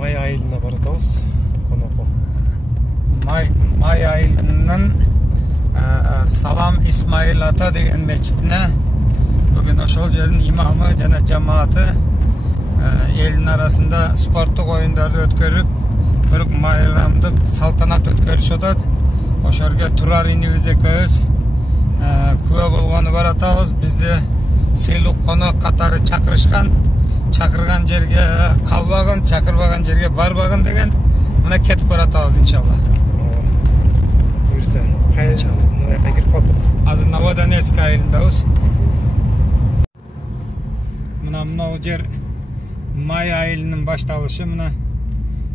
Май айылына баратабыз. Конокко. Май айылынын Салам Исмаил ата деген мечитине бүгүн ошол жердин имамы жана жамааты элдин арасында спорттук оюндарды өткөрүп, бир майрамдык салтанат өткөрүшүп атат. Ошорго Турар инибиз экөөбүз күбө болгону баратабыз. Бизди сыйлуу конок катары чакырган жерге калбагын, чакырбаган жерге барбагын деген мына кетип баратабыз иншалла. Буюрса, кайча мына кирип калдык. Азыр Новодонецк айылындабыз. Мына жер Май айылынын башталышы. Мына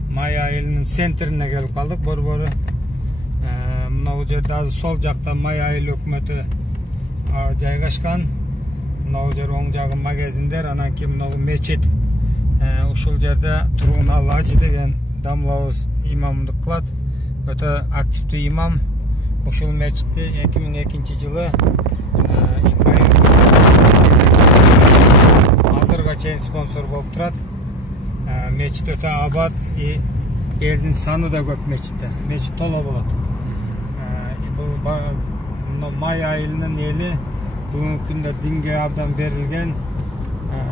Май айылынын центрине келип калдык. Борбору мына жерде азыр сол жакта Май айыл өкмөтү жайгашкан. Мына жер оң жагы магазиндер, анан кийин мына мечит. Ушул жерде Тургуналы ажы деген дамлабыз имамдык кылат. Өтө активдүү имам. Ушул мечитти 2002 жылы азырга чейин спонсор болуп турат. Мечит өтө абад, элдин саны да көп мечитте. Мечит толо болот. Бул Май айылынын эли бүгүнкү күндө динге абдан берилген,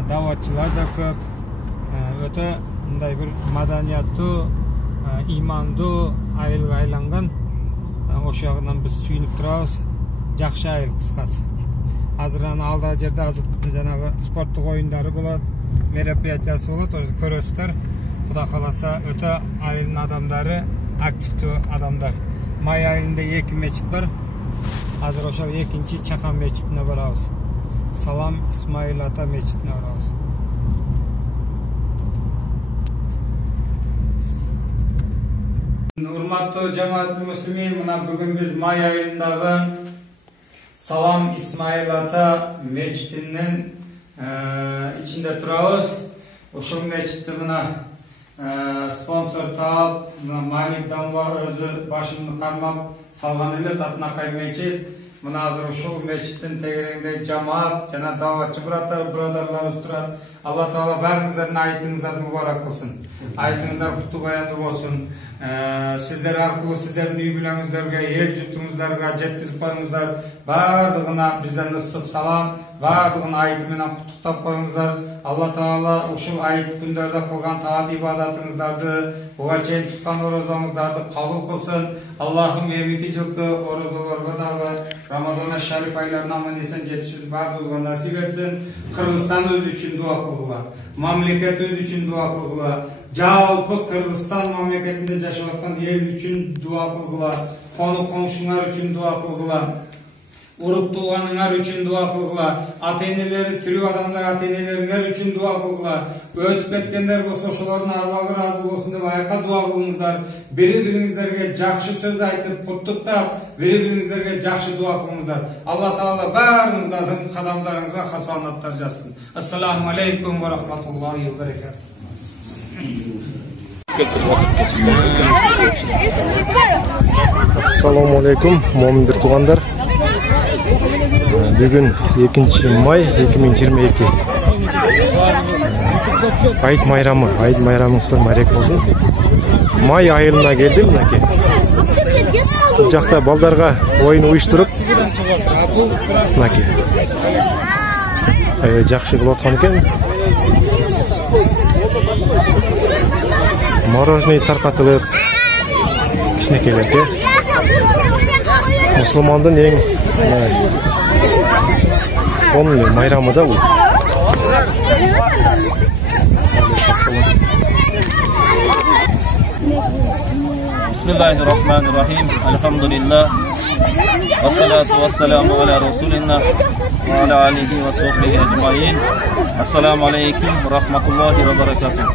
даватчылар да көп. Өтө мындай бир маданияттуу, имандуу айылга айланган. Ошогунан биз сүйүнүп турабыз. Жакшы айыл кыскасы. Азыр алда жерде азыр жанагы спорттук оюндары болот, мероприятиясы болот, ошо көрөсүздөр. Кудай кааласа өтө айылдын адамдары активдүү адамдар. Май айылында 2 мечит бар. Азыр ошол 2-чи Чакан мечитине барабыз. Салам Исмаил ата мечитине барабыз. Урматтуу жамааттын муслимин, мына бүгүн биз Май айылындагы Салам Исмаил ата мечитинин ичинде турабыз. Ушул мечитти мына спонсор таап, Малик Дамба өзү башын кармап салган эле Татнакай мечит. Мына азыр ушул мечиттин тегерегинде жамаат жана даватчы брадарларыбыз турат. Алла Таала баарыңыздардын айтыңыздарды мубарак кылсын. Айтыңыздар куттуу баяндуу болсун. Сиздер аркылуу сиздердин үй бүлөңүздөргө, эл журтуңуздарга жеткизип коюңуздар. Баардыгына бизден ысык салам, баардыгын айты менен куттуктап коюңуздар. Алла Таала ушул айт күндөрдө кылган таат ибадатыңыздарды, буга чейин туткан орозоңуздарды кабыл кылсын. Аллахым эмки жылкы орозолорго дагы Рамазан шариф айларына аман-эсен жетишүүнү баардыгыбызга насип этсин. Кыргызстаныбыз үчүн дуа кылгыла, мамлекетибиз үчүн дуа кылгыла. Жалпы Кыргызстан мамлекетинде жашап аткан эл үчүн дуа кылгыла, кону комшуңар үчүн дуа кылгыла, урук тууганыңар үчүн дуа кылгыла, ата-энелери тирүү адамдар ата-энелериңер үчүн дуа кылгыла, өтүп кеткендер болсо ошолордун арбагы ыраазы болсун деп айка дуа кылыңыздар. Бири-бириңиздерге жакшы сөз айтып, куттуктап, бири-бириңиздерге жакшы дуа кылыңыздар. Алла Таала баарыңыздардын кадамдарыңызга хасанаттар жазсын. Ассаламу алейкум ва рахматуллахи ва баракатух. Ассаламу алейкум, моминдер туугандар. Бүгүн 2 май 2022. Айт майрамы, майрамыңыздар марек болсун. Май айылына келдим, мынакей. Бул жакта балдарга оюн уюштуруп, мынакей. Жакшы кылып аткан экен. Мороженое таркатылып, кичинекейлерге. Мусулмандын эң конун майрамы да бул. Bismillahirrahmanirrahim. Elhamdülillah. Vessalatu vesselamu ala Resulillah ve ala alihi ve sahbihi ecmaîn. Assalamu aleykum ve rahmetullahi ve berekatuh.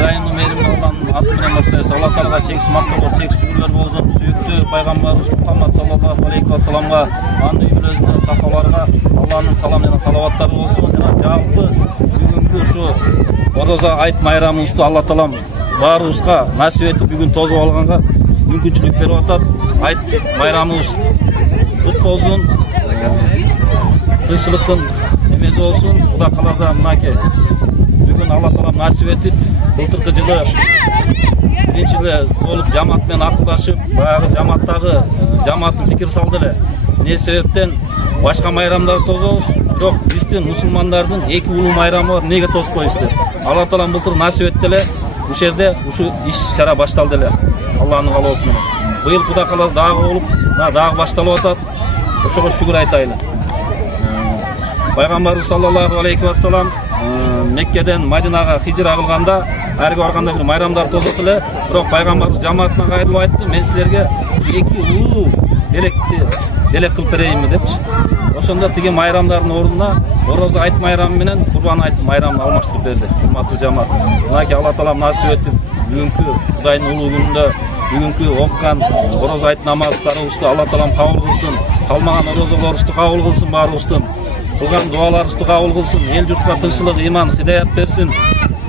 Rayımın verimli olan atı bilen başlayız. Allah Teala'ga çeksiz maktabı, çeksiz şükürler bolsun. Süyüktü Peygamberimiz Muhammed sallallahu aleyhi ve sellem'ga, andı yüzüne, sahabalarga Allah'ın salam ve salavatları olsun. Жалпы бүгүнкү şu Ороза айт майрамыбызды Алла Таалам баарыбызга насип этип бүгүн тозуп алганга мүмкүнчүлүк берип атат. Айт майрамыбыз кут болсун. Тынччылыктын эмеси болсун. Кудай кааласа мынакей бүгүн Алла Таалам насип этип, былтыркы жылы биринчи эле болуп жамаат менен акылдашып, баягы жамааттын пикир салды эле. Не себептен башка майрамдарды тозобуз, бирок биздин мусулмандардын эки улуу майрамы бар, неге тоспойбуз деп. Алла Таала былтыр насип этти эле, ушул жерде ушу иш-чара башталды эле. Алланын каалоосу менен. Быйыл Кудай кааласа дагы болуп, дагы башталып атат. Ошого шүгүр айтайлы. Пайгамбарыбыз саллаллаху алейхи ва саллям Меккеден Мадинага хижра кылганда, арга барганда бир майрамдар тозот эле, бирок пайгамбарыбыз жамаатына кайрылып айтты, мен силерге эки улуу белек кылып берейинби депчи. Ошондо тиги майрамдардын ордуна Орозо айт майрамы менен Курбан айт майрамын алмаштырып берди. Урматтуу жамаат. Мынакей Алла Таала насип этип, бүгүнкү Кудайдын улуу күнүндө бүгүнкү оккан Орозо айт намаздарыбызды Алла Таалам кабыл кылсын. Калмаган орозолорубузду кабыл кылсын баарыбыздын. Кылган дуаларыбызды кабыл кылсын. Эл журтка тынччылык, ыйман, хидаят берсин.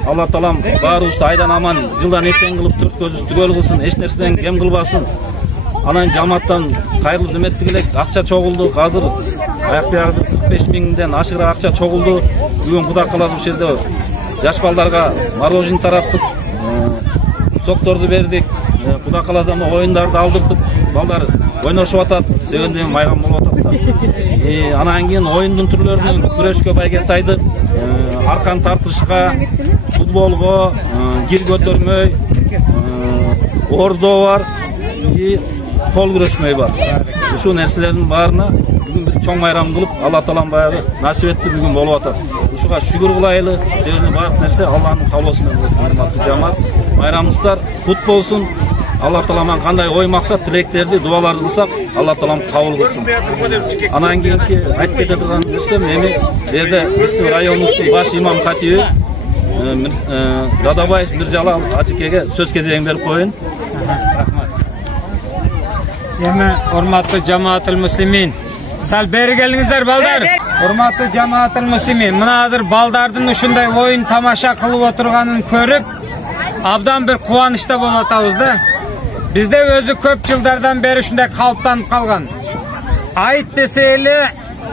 Алла Таалам баарыбызды айдан аман, жылдан эсен кылып, төрт көзүбүздү түгөл кылсын. Эч нерседен кем кылбасын. Анан жамааттан кайрылып деметтик элек, акча чогулду. Азыр аяк-бияк 45 миңден ашыгыраак акча чогулду. Бүгүн Кудай кааласа ушул жерде жаш балдарга мороженое тараттык, сокторду бердик. Кудай кааласа оюндарды алдырдык. Балдар ойношуп атат, сөйгөндөн майрам болуп атат. Анан кийин оюндун түрлөрүнөн күрөшкө байгес айдык, аркан тартышка, футболго, гир көтөрмөй, ордо бар, кол күрөшмөй бар. Ушул нерселердин баарына бүгүн бир чоң майрам кылып, Алла Таалам баягы насип этти, бүгүн болуп атат. Ушуга шүгүр кылайлы. Сөзүнө баардык нерсе Алланын каалоосу менен болот. Урматтуу жамаат, майрамыңыздар кут болсун. Алла Тааламан кандай ой максат тилектерди, дуаларды кылсак, Алла Таалам кабыл кылсын. Анан кийинки айтып кете турган нерсем, эми жерде биздин районубуздун баш имам хатиби Радабаев Миржалал Ажыкеге сөз кезегин берип коюн. Эми урматтуу жамаатыл муслимин, сал бери келиңиздер балдар. Урматтуу жамаатыл муслимин, мына азыр балдардын ушундай оюн тамаша кылып отурганын көрүп, абдан бир кубанычта болуп атабыз да. Bizde özü köp yıllardan beri şunday kalıptanıp kalgan. Ayet deseyle,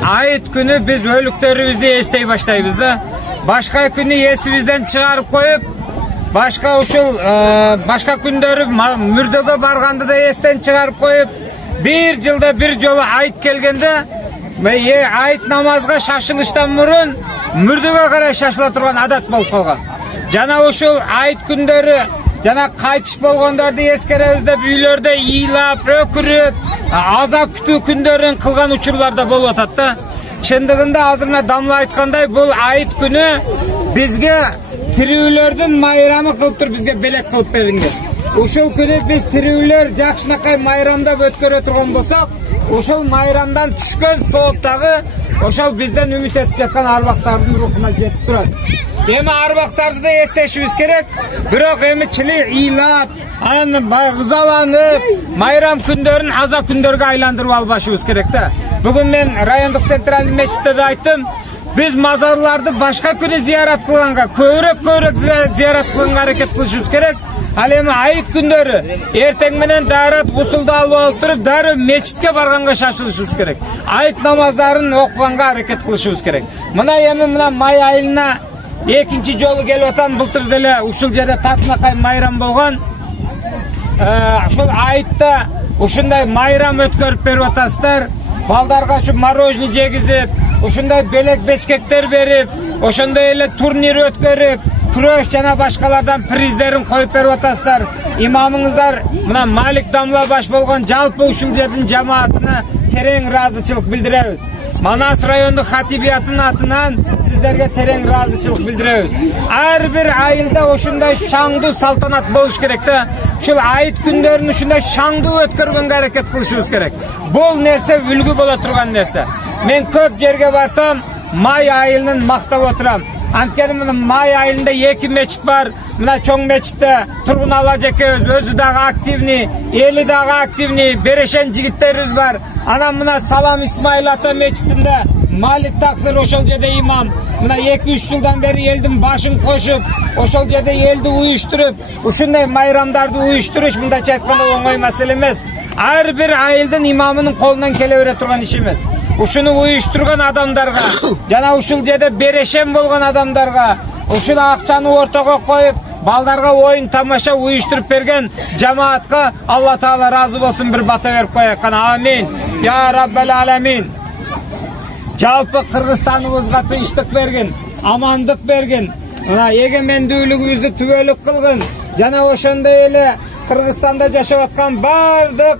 ayet günü biz ölüklerimizi estey başlayız da. Başka günü yesimizden çıkarıp koyup, başka günleri mürdöge barganda da esten çıkarıp koyup, bir yılda bir yolu ayet gelgende, ayet namazga şaşılıştan murun, mürdöge karay şaşıla turgan adat bolup kalgan. Jana uşul ayet günleri, jana kaytış bolgondарды eskеребиз, үйлөрдө ыйлап, өкүрүп, аза күтүү күндөрүн кылган учурларда болуп атат да. Чындыгында азырына дамла айткандай, бул айт күнү бизге тирүүлөрдүн майрамы кылып туруп бизге белек кылып берилген. Ушул күнү биз тирүүлөр жакшынакай майрамдап өткөрө турган болсок, ушул майрамдан түшкөн сооптагы ошол бизден үмүт этип жаткан арбактардын рухуна жетип турат. Эми арбактарды да эстешибиз керек, бирок эми чили ыйлап, ызаланып, майрам күндөрүн аза күндөргө айландырып албашыбыз керек да. Бүгүн мен райондук центральный мечитте да айттым, биз мазарларды башка күнү зиярат кылганга, көбүрөөк зиярат кылганга аракет кылышыбыз керек. Ал эми айт күндөрү эртең менен даарат усулду алып алып туруп, дароо мечитке барганга шашылышыбыз керек. Айт намаздарын окуганга аракет кылышыбыз керек. Мына эми май айына экинчи жолу келип атам, былтыр деле ушул жерде татынакай майрам болгон. Ушул айтта ушундай майрам өткөрүп берип атасыздар. Балдарга ушу мороженое жегизип, ушундай белек бечкектер берип, ошондой эле турнир өткөрүп, күрөш жана башкалардан приздерин коюп берип атасыздар. Имамыңыздар мына Малик Дамла баш болгон жалпы ушул жердин жамаатына терең ыраазычылык билдиребиз. Манас райондук хатибиятынын атынан сиздерге терең ыраазычылык билдиребиз. Ар бир айылда ушундай шаңдуу салтанат болуш керек да. Ушул айт күндөрүн ушундай шаңдуу өткөргөнгө аракет кылышыбыз керек. Бул нерсе үлгү боло турган нерсе. Мен көп жерге барсам, май айылын мактап отурам. Анткени мына май айылында эки мечит бар. Мына чоң мечитте Тургун Алажекебиз өзү дагы активный, эли дагы активный, берешен жигиттерибиз бар. Анан мына Салам Исмаил ата мечитинде Малик Таксыр ошол жерде имам. Мына 2-3 жылдан бери элдин башын кошуп, ошол жерде элди уюштуруп, ушундай майрамдарды уюштуруш мындайча айтканда оңой маселе эмес. Ар бир айылдын имамынын колунан келе бере турган иш эмес. Ушуну уюштурган адамдарга, жана ушул жерде берешен болгон адамдарга, ушул акчаны ортого коюп, балдарга оюн тамаша уюштуруп берген жамаатка Алла Таала разы болсун, бир бата берип коелук. Амин. Я Раббал аламин. Жалпы Кыргызстаныбызга тынчтык берген, амандык берген, эгемендүүлүгүбүздү түбөлүк кылган, жана ошондой эле Кыргызстанда жашап аткан бардык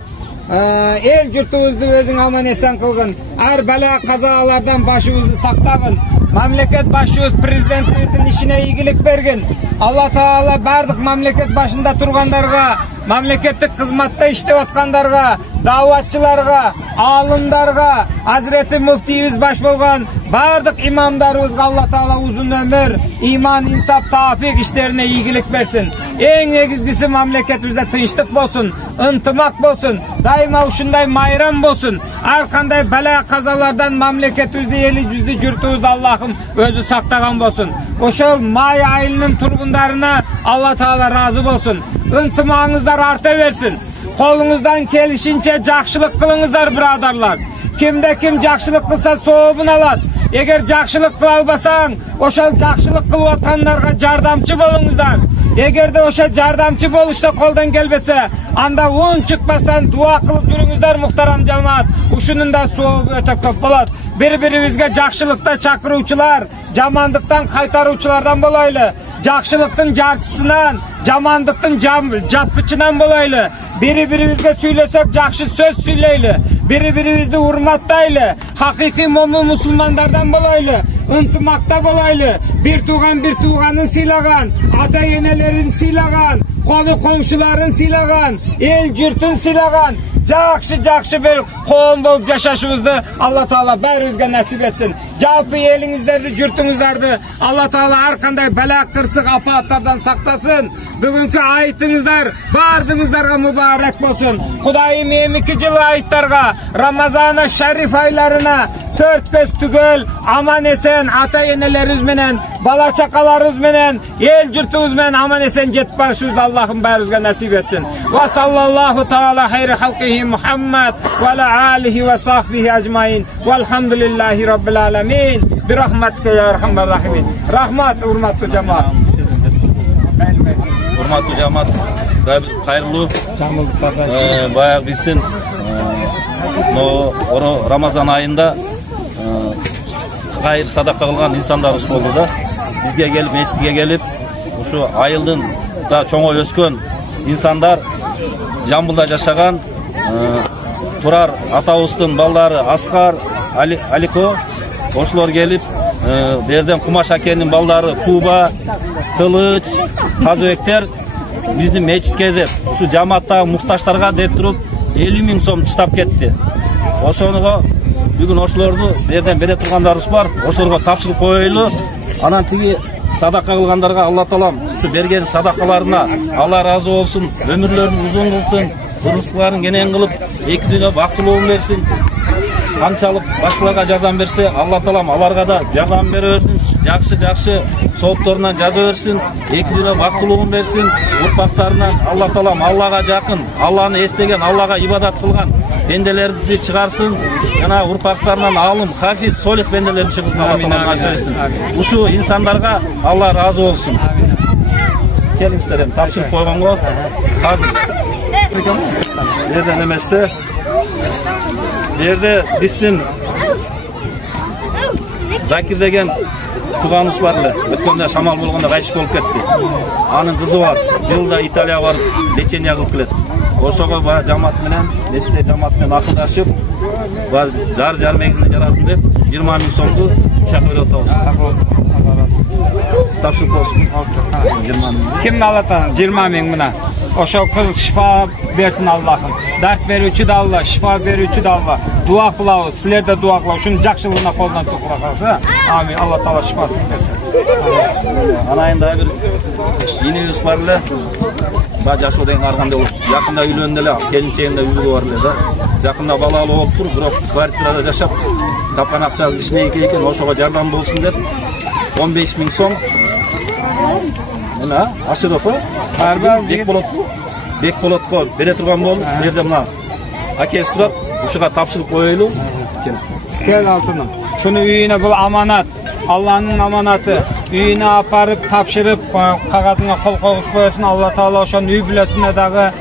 эл журтубузду өзүң аман эсен кылгын. Ар бала казалардан башыбызды сактагын. Мамлекет башчыбыз президенттин ишине ийгилик берген. Алла Таала бардык мамлекет башында тургандарга, мамлекеттик кызматта иштеп аткандарга, дааватчыларга, алымдарга, Азирети муфтийибиз баш болгон бардык имамдарыбызга Алла Таала узун өмүр, иман, инсап, тафик иштерине ийгилик берсин. Эң негизгиси мамлекетибизде тынчтык болсун, ынтымак болсун, дайыма ушундай майрам болсун. Ар кандай бала казалардан мамлекетибизди, эли жүздү журтубузду Аллахым өзү сактаган болсун. Ошол май айылынын тургундарына Алла Таала разы болсун. Ынтымагыңыздар арта берсин. Колуңуздан келишинче жакшылык кылыңыздар, бирадарлар. Кимде ким жакшылык кылса сообун алат. Эгер жакшылык кыла албасаң, ошол жакшылык кылып аткандарга жардамчы болуңуздар. Эгерде ошо жардамчы болушта колдон келбесе, анда ун чыкпастан дуа кылып жүрүңүздар, мухтарам жамаат. Ушунун да сообу өтө көп болот. Бири-бирибизге жакшылыкта чакыруучулар, жамандыктан кайтаруучулардан болойлу. Жакшылыктын жарчысынан, жамандыктын жапкычынан болойлу. Бири-бирибизге сүйлөсөк жакшы сөз сүйлөйлү. Бири-бирибизди урматтайлы. Хакыйкый момун мусулмандардан болойлу. Ынтымакта болойлу. Бир тууганын сыйлаган, ата-энелерин сыйлаган, кону-комшуларын сыйлаган, эл журтун сыйлаган, жакшы бир коом болуп жашашыбызды Алла Таала баарыбызга насип этсин. Жалпы элиңиздерди, журтуңуздарды Алла Таала ар кандай бала, кырсык, апаттардан сактасын. Бүгүнкү айтыңыздар бардыгыңыздарга мубарак болсун. Кудайым эмики жылы айттарга, Рамазана шариф айларына 4 көз түгөл, аман эсен ата-энелерибиз менен, бала чакаларыбыз менен, эл журтубуз менен аман эсен жетип барышыбызды Аллахым баарыбызга насип этсин. Ва саллаллаху таала хайры халкихи Мухаммад ва ала алихи ва сахбихи ажмаин. Валхамдулиллахи раббил аламин. Бирахматика я архамар рахимин. Рахмат, урматтуу жамаат. Урматтуу жамаат, кайырлуу. Баягы биздин Рамазан айында кайыр садака кылган инсандарыбыз болду да. Бизге келип, мечитке келип, ушу айылдын да чоңой өскөн инсандар, Жамбылда жашаган Турар атабыздын балдары Аскар, Алико, ошолор келип, берден Кумаш акенин балдары Туба, Кылыч, Казыбектер биздин мечитке деп, ушу жамааттагы муктаждарга деп туруп 50 000 сом чыштап кетти. Ошоnuга бүгүн ошолорду берден бере тургандарыбыз бар, ошолорго тапшырып коелу. Анан тиги садака кылгандарга Алла Таалам ушу берген садакаларына Алла разы болсун, өмүрлөрүн узун кылсын, рызыктарын кенен кылып, эки дүйнө бактылуулугун берсин. Канчалык башкаларга жардам берсе, Алла Таалам аларга да жардам бере берсин. Жакшы соопторунан жаза берсин, эки дүйнө бактылуулугун берсин. Урпактарынан Алла Таалам Аллага жакын, Алланы эстеген, Аллага ибадат кылган бенделерди чыгарсын. Жана урпактарынан алым, хафиз, солих бенделерин чыгарсын, Алла Таалам насип этсин. Ушу инсандарга Алла разы болсун. Келиңиздер, эми тапшырып койгонго азыр. Жерден эмесе, жерде биздин Закир деген туганыбыз бар эле. Өткөндө шамал болгондо кайтыш болуп кетти. Анын кызы бар. Жылда Италияга барып лечение кылып келет. Ошого баягы жамаат менен, мечитте жамаат менен акылдашып, баягы жар-жармегине жарасын деп 20 000 сомду чак берип атабыз. Тапшырып болсун. 20 000. Ким алат 20 000 мына? Ошол кыз шифа берсин Аллахым. Дарт берүүчү да Алла, шифа берүүчү да Алла. Дуа кылабыз, силер да дуа кылыңыз. Ушунун жакшылыгына колдон чукуракасы. Амин. Алла Таала шифасын берсин. Анайында бир инебиз бар эле. Ба жашоо деген арганда болуп, жакында үйлөндү эле, келинчегин да үзүгү бар эле да. Жакында балалуу болуп туруп, бирок квартирада жашап, тапкан акчасы ишине экен, ошого жардам болсун деп 15 000 сом. Мына Ашырову Бекболотко бере турган болуп, жерде мына акесі турат, ушуга тапшырып коелу. Кел алтыным. Шуну үйүнө, бул аманат. Алланын аманаты. үйüne aparıp, tapşırıp, kağıdına kol koyup koyasın. Allah Taala oşan üy bülesine dağı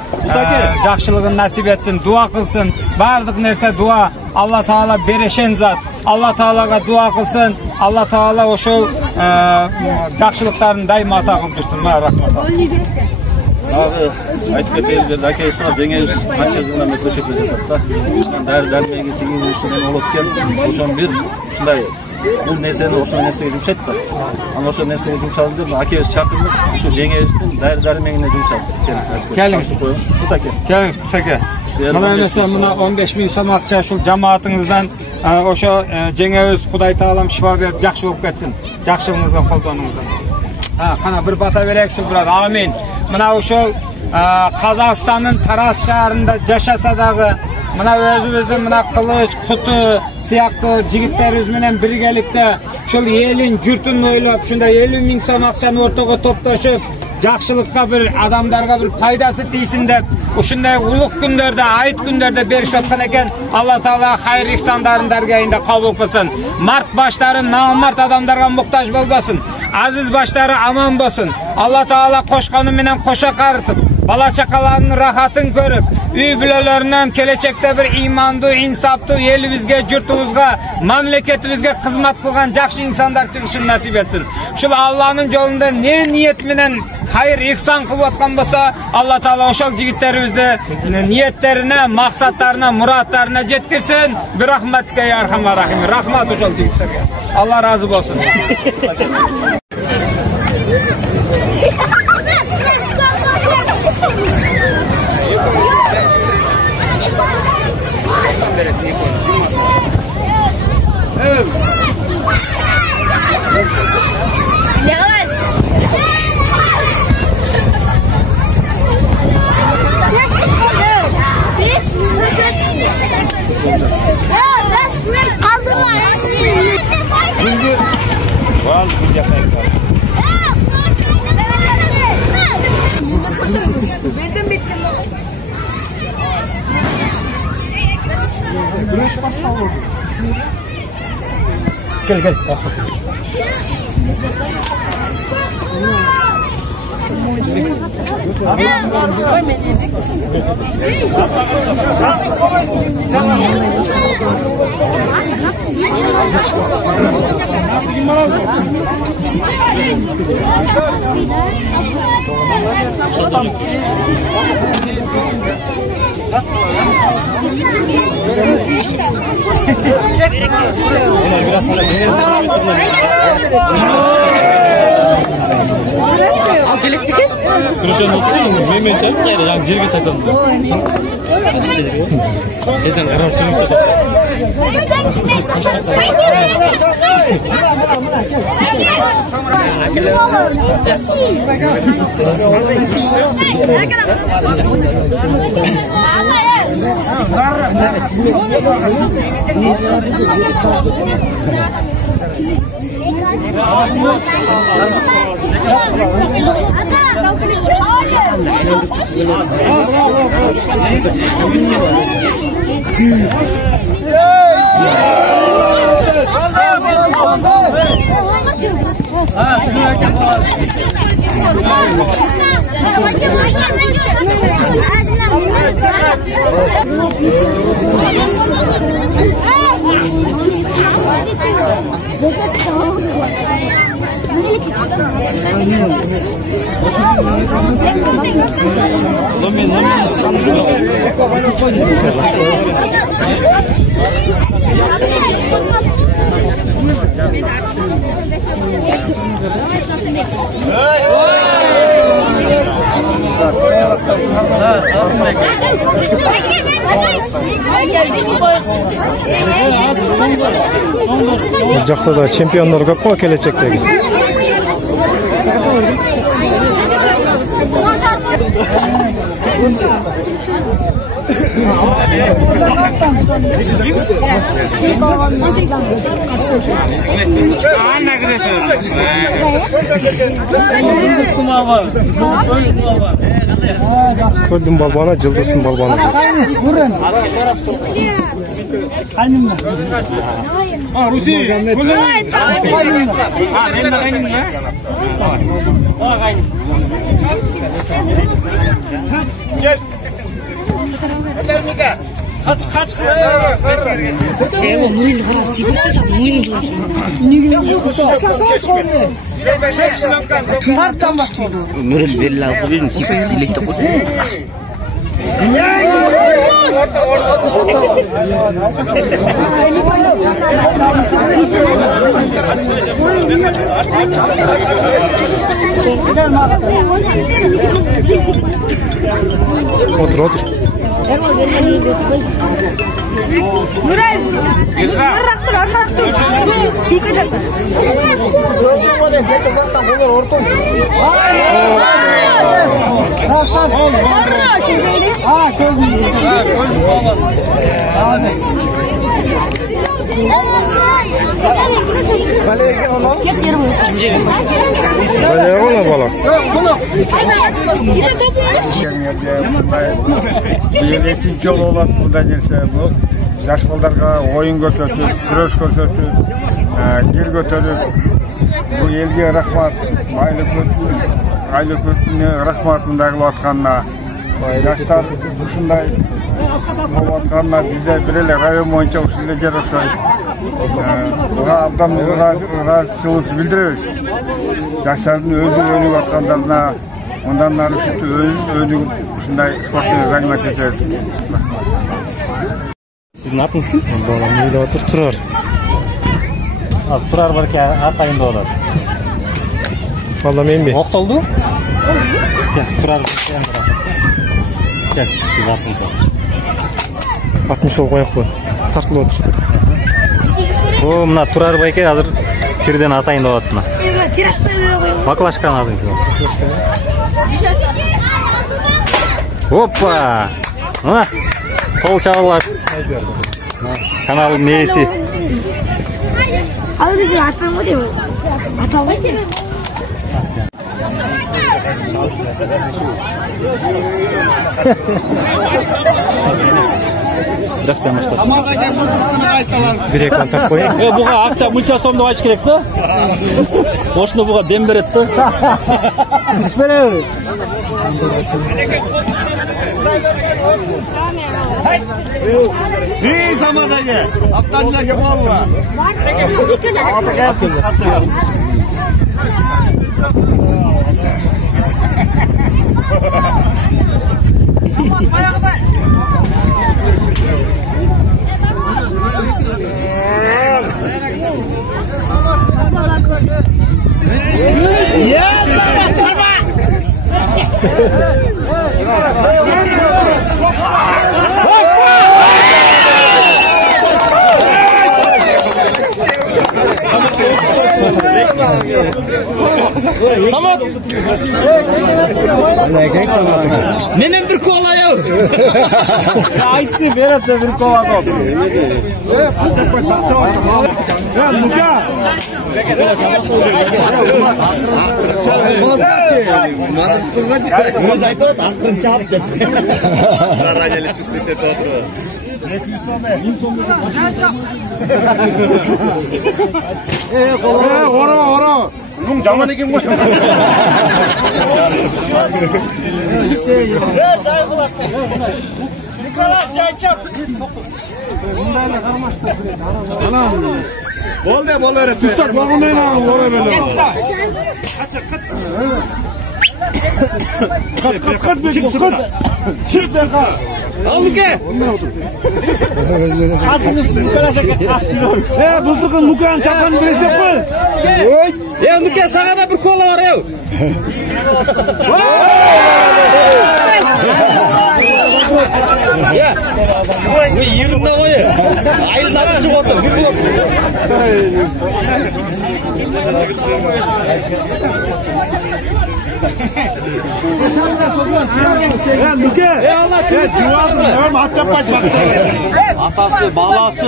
жақшылығын nasip etsin, dua kılsın. Bardıq nerse dua. Allah Taala bereşen zat. Allah Taala'ga dua kılsın. Allah Taala oşu жақшылықтарын daima ata kılıp dursun. Rahmat. Abi aytып кетелер, акайсына жеңебиз канча жылдан бери көчөп жатат да. Дәрмеге тигиз үстүнөн болот экен. Ошон бир ушундай бул нерсени ошол нерсеге жумшайт да. Ана ошол нерсеге жумшалды деп акайыбыз чакырып, ушу жеңебиздин дәрмегине жумшап келиңиз. Келиңиz. Келиңиz, Кутаке. Мына эмесе мына 15 000 сом акча ушул жамаатыңыздан ошо жеңебиз Кудай Таалам шифа берип жакшы болуп кетсин. Жакшылыгыңызга колдонуңуз. Кана бир бата берейик ушул брат. Амин. Мына ушул Казакстанын Тарас шаарында жашаса дагы мына өзүбүздүн мына Кылыч, Куту сыяктуу жигиттерибиз менен биргеликте ушул элин, журтун ойлоп, ушундай 50 000 сом акчаны ортого топтошуп, жакшылыкка бир адамдарга бир пайдасы тийсин деп ушундай улук күндөрдө, айт күндөрдө берип аткан экен. Алла Таала хайыр ихсандарын даргайында кабыл кылсын. Март баштары намарт адамдарга муктаж болбосун. Азиз баштары аман болсын. Allah Taala koşkanı менен koşa karıtıp, bala çakalarının rahatın görüp, üy bülelerinden gelecekte bir imandı, insaptı, elibizge, jurtubuzga, mamleketimizge hizmet kılgan jakşı insanlar çıkışın nasip etsin. Şul Allah'ın yolunda ne niyet menen hayır ihsan kılıp atkan bolsa, Allah Taala oşal jigitlerimizde niyetlerine, maksatlarına, muratlarına jetkirsin. Bir rahmetike ya Erhamer Rahim. Rahmat oşal jigitlerge. Allah razı olsun. Gel. Kırışan oturuyor, yemeği çayıp kayra, yani jirge saytanım da. Ezen karamış kırım tutup. Bu жақта da чемпиондар көп қой келешектегі. Koydum balbana, cıldızsın balbana. Gel. Kaç. Evo, muyun haras, tipatsa çal, muyun diyor. Tumartan başlıyor. Ömür belli koyun, birlikte koyun. Otur. Nuray. Arraktır. Dikkat et. Kaleye kola bala. Ekinci yol olan burada gelse bu. Yaş baldarga oyun götürüp, süreç götürüp, gir götürüp, bu elge rahmat, aile kötüne rahmatındaki vatkanına, yaşlar dışında o vatkanına bize bireyle rayon boyunca usulü cerrahsay. Buna abdamızı razı bildiriyoruz. Yaşların özü vatkanlarına, ondan narışıtı özü ушундай спортпен заниматься этебиз. Сиздин атыңыз ким? Балам мейлі отыр, Тұрар. Az Тұрар бар ekan, атайында болот. Балам мен бе? Октолду? Кес, Тұрар ekan. Кес, сиз атыңыз азыр. Атын сол қояқ қой. Тартылып отыр. О, мына Тұрар байке азыр тирден атайында болот мына. Баклашкан атыңыз бар. Опа! Мына қол чабылат. Каналдын нээси. Ал биз атамы деп. Аталбай керек. Bir ekran tak koyayım. Буга акча мынча сом деп айтыш керек да. Ошондо буга дем берет да. İyi zamandaki, aptandaki bolla. Samat. Menem bir kola ya. Aytdı, berat da bir kola kop. Ora. Bunun zaman ekim koşun. Bol öğret. Tutak bakındayın ağam. Oraya böyle. Kat. Çık beka. Al Luke. Bulturkun Luke'nin çapanı bir istep koy. Ya Luke sana da bir kola var ya. Ya. Bu yerinde o ya. Ayıl nasıl çıkıyorsa bir kulak. Nuke. Cuvazın ne var? At yapmayız bak. Atası, balası.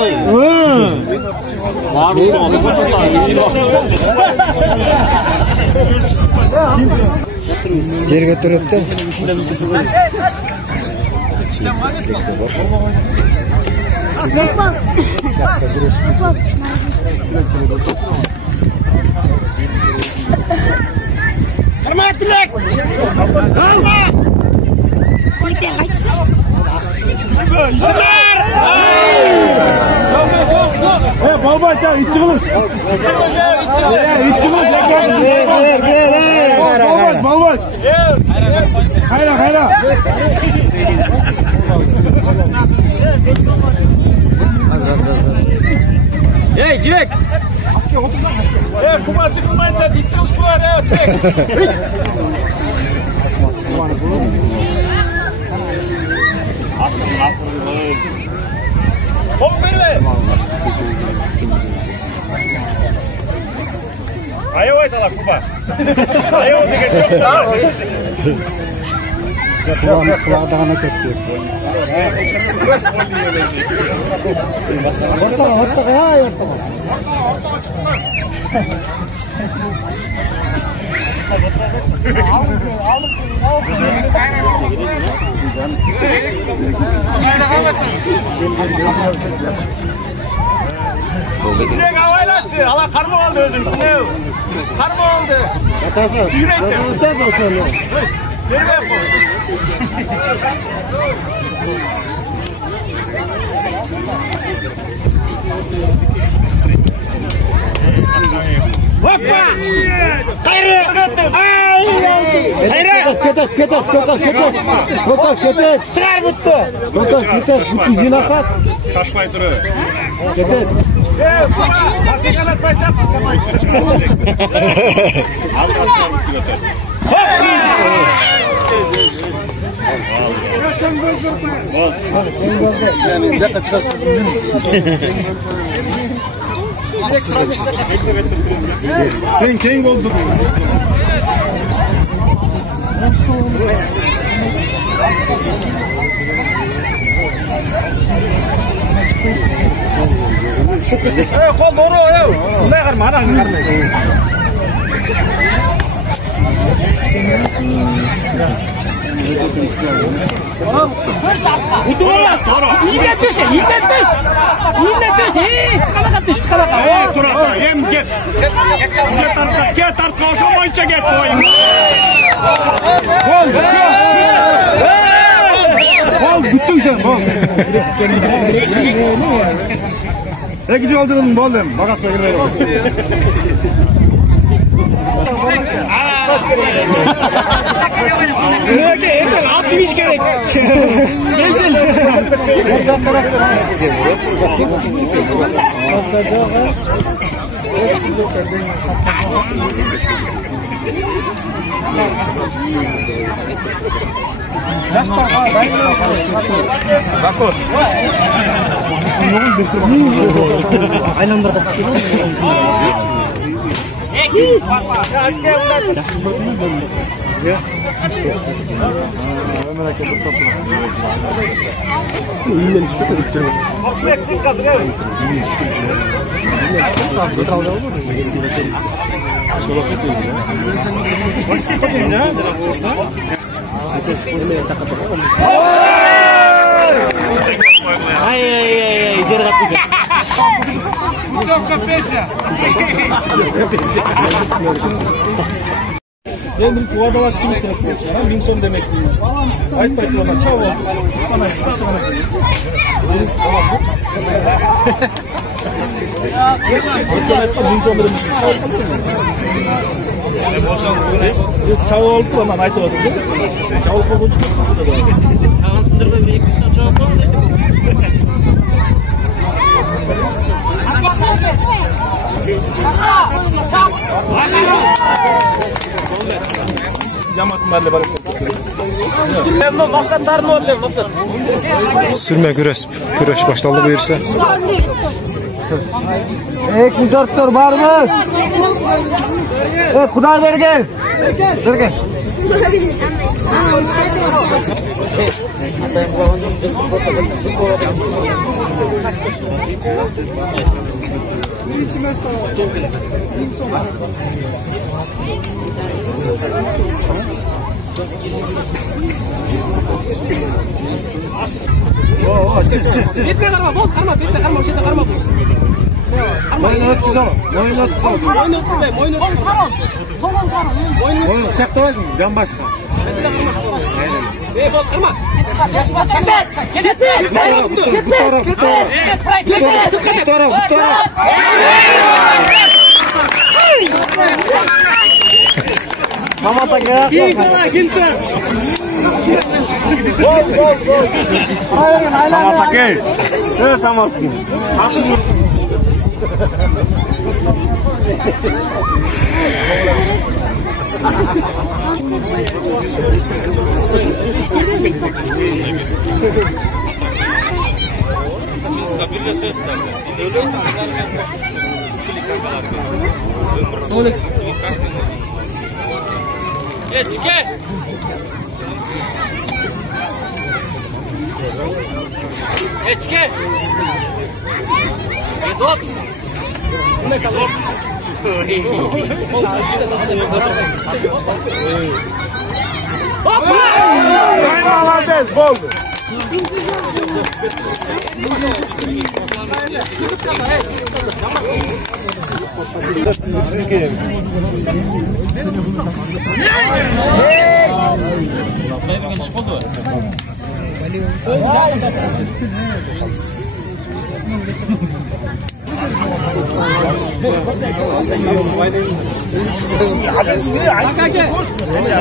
Var oldu. Жер көтөрөт да. Balbay ya içi kılıç. İçi kılıç. Balbay. Hayra. Hey Civek. Kumar tıkılmayınca içi kılıç kumar. Oğlum beni. Ayağı oytala kupa. Ayağı oytala yok. Kulağına kötü. Orta ya orta. Direkt havaylattı. Allah karma oldu özüm. Karma oldu. Hoppa! Hayır! Kötet. Çıkar mutlu. Kötet. Jinakat. Şaşmayı duruyor. Kötet. Keng oldu. Kol doğru ya. Ne karma ana karma. Get arkadaşım boyunca get boyun. Bol bütün sen bol. Ne gidiyor aldın bol dem. Bakas koyun ver. Atmış gerek. Gelsin. Bakın. Aylandırdık. Ay, Endri kuadalaştırmış demek. Binson demek değil. Ayıp ona çao. Bana çao oldu ama ayıp oldu. Çao oldu. Sındırma bir iki saat çao oldu işte. Sürme güreş başladı buyursa. Kuzartır var mı? Kuday vergen.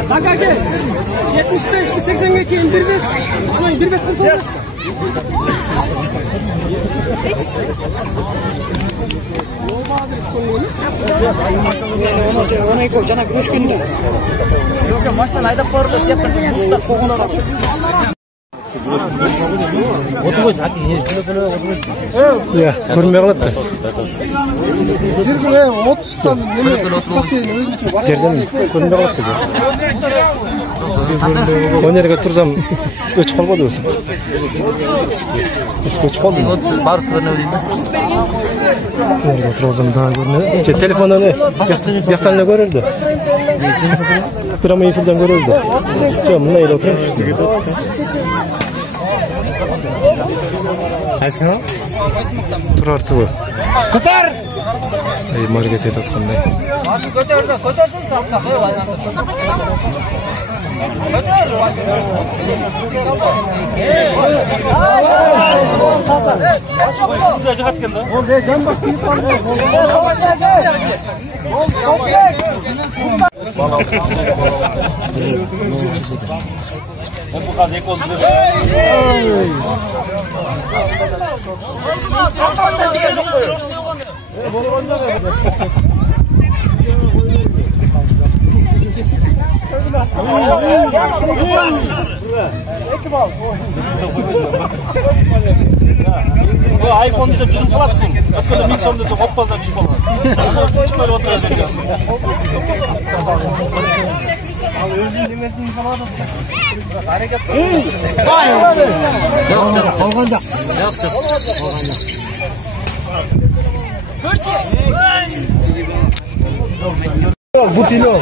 Bak ake. 75-80 geçeyim. Bir beş. Aman bir beş kurtuldu. Ona iko jana kruş günde. Yoksa maçtan ayda parla yapar. Ya, көрінбей қалады. Жергіле 30-тан неме? Жерден көрінбей қалады. Өнерге тұрсам өчіп қалмады осы. Өчіп қалдым. Барыстырына өдейді. Өнерге тұрсам daha көрінеді. Телефондан яқтан не көрілді. Прямо эфирден көрілді. Мына еле отырайын. Қайсы канал? Тұрар ТВ. Құтар! Маркет етіп отқандай. iPhone dese çıkıp kalatsın. Hatta Mixon dese hoppazdan çıkıp kalır. Böyle oturacak ya. Al özün nimesini falan da. Hareket. Yapacak. Olganda. Yapacak. Bu kilo.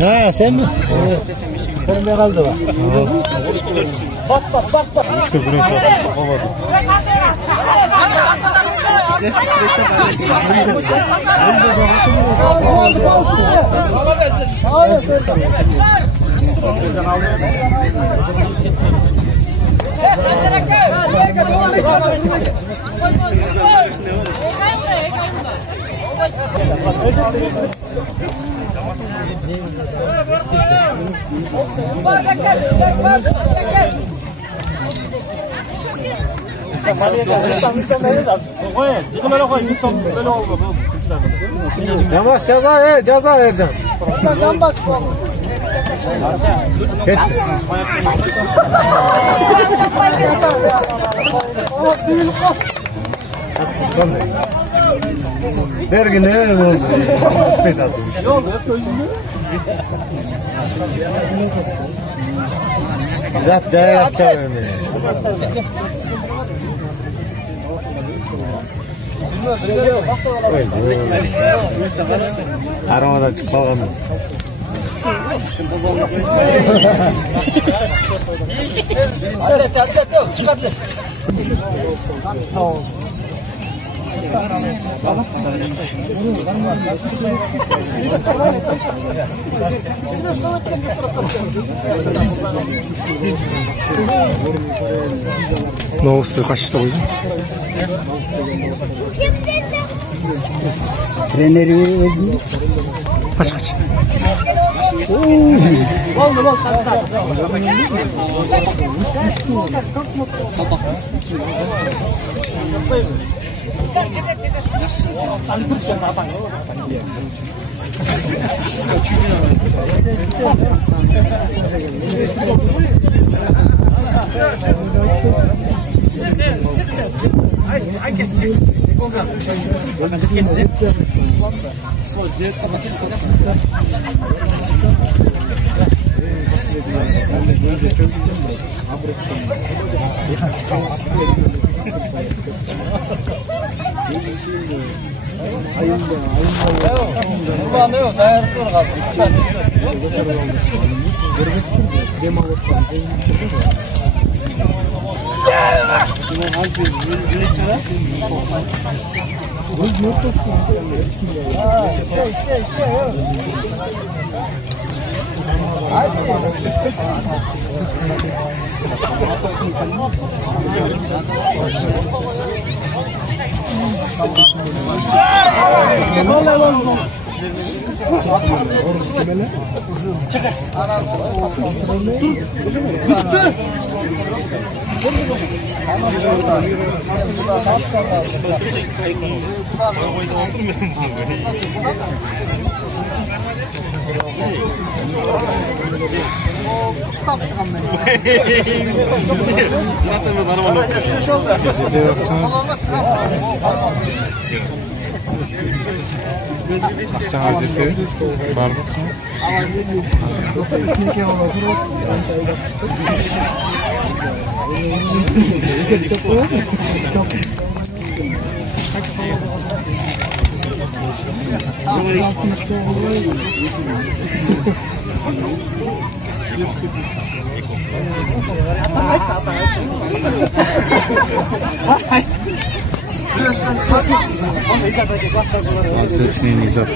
Ha sen mi? Sen ne kaldı var? Bak. Eski Yavaş ceza Ercan. Dergi ne oldu? Zat caya yapacağım. Aramadan çık kalған. Новости kaçta hocam? Treneri özünü. Kaç. Oldu bak Akçalar cephe var mı? Hepsini izah.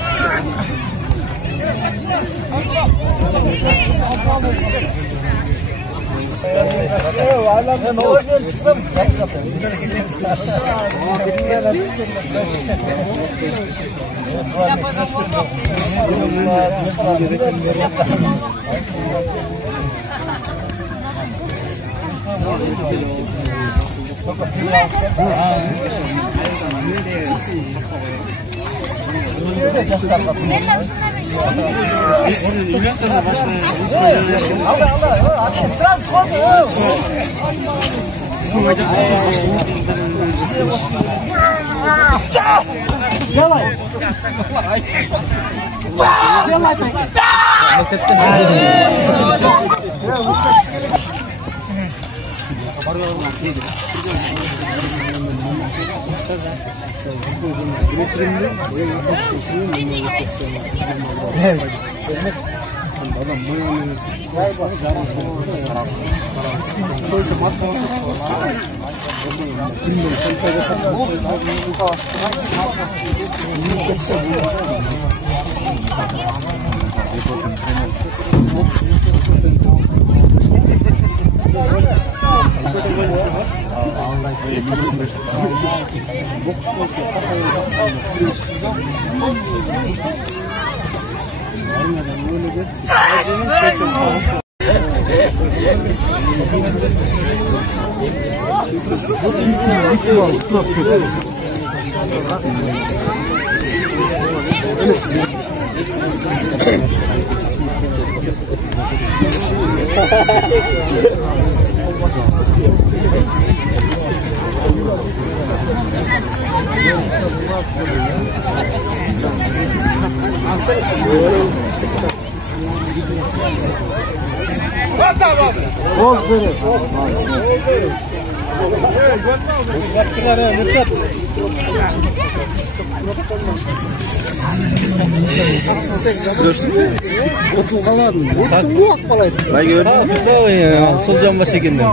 Gördün mü? Otul kaladın. Otul mu akbalaydı? Bay gördün mü? Sol can baş ekenden.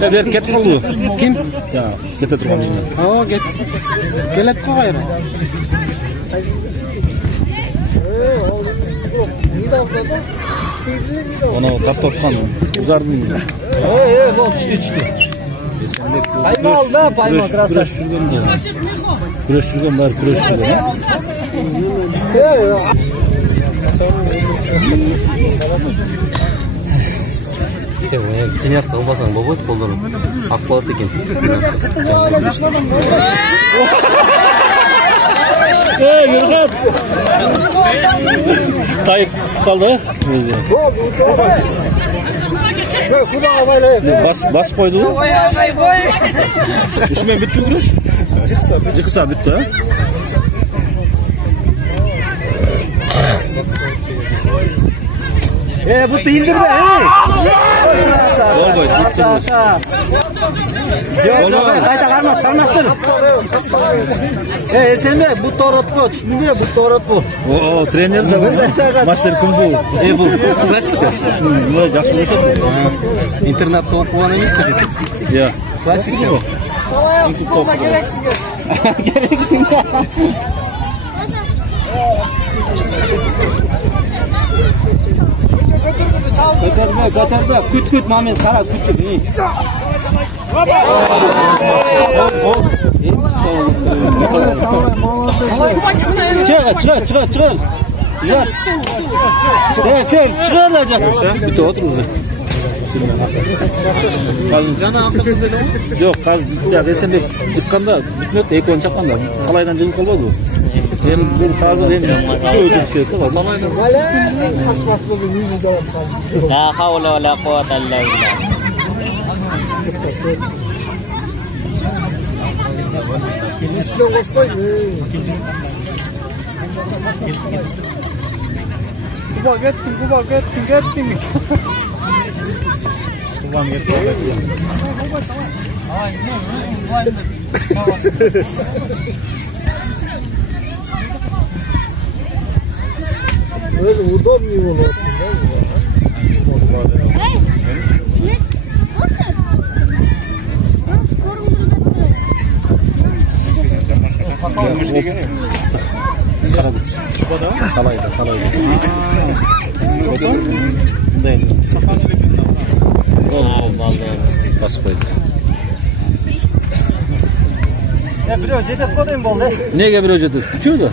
Ya bir ket kaldı. Kim? Ya kete turgan mı? Ha, get. Gelet koyayım. Onu tartotkan. Uzardın mı? Bu düştü. Payma al da payma krasa. Kureš sürgün var, kureš sürgün. Кенет колбасаң болбойт колдоруп. Акбалат экен. Yürgat. Tayık kaldı. Bas koydu. Üstüme bitti kuruş. Çıksa bitti ha. Bu da indirme Gol koydu. Yok kayta karmaştır. Sen de bu torot şimdi bu torot bu. O trener de var. Master Kung Fu. Bu klasik. Ne жақсы көрсетті. Интернатта оқыған емес пе? Ya. Классик bu. Gereksin. Götürme. Küt Mehmet kara küt. Çıkar. Sen çıkarılacak. Bitti otur burada. Yok kaz ya desem de çıkkanda bitmedi de ekon çakanda kalaydan çıkıp kalmadı. Hem bir kazı hem ötüp çıkıyor da var. La havle ve la kuvvete illa billah. Kuba gettin. Kubam gettin. Böyle удобнее olur. Kalaydı. Değil. Bas koydu. Ya bir öcede koyayım boldu. Neye bir öcedi? Bitiyor da.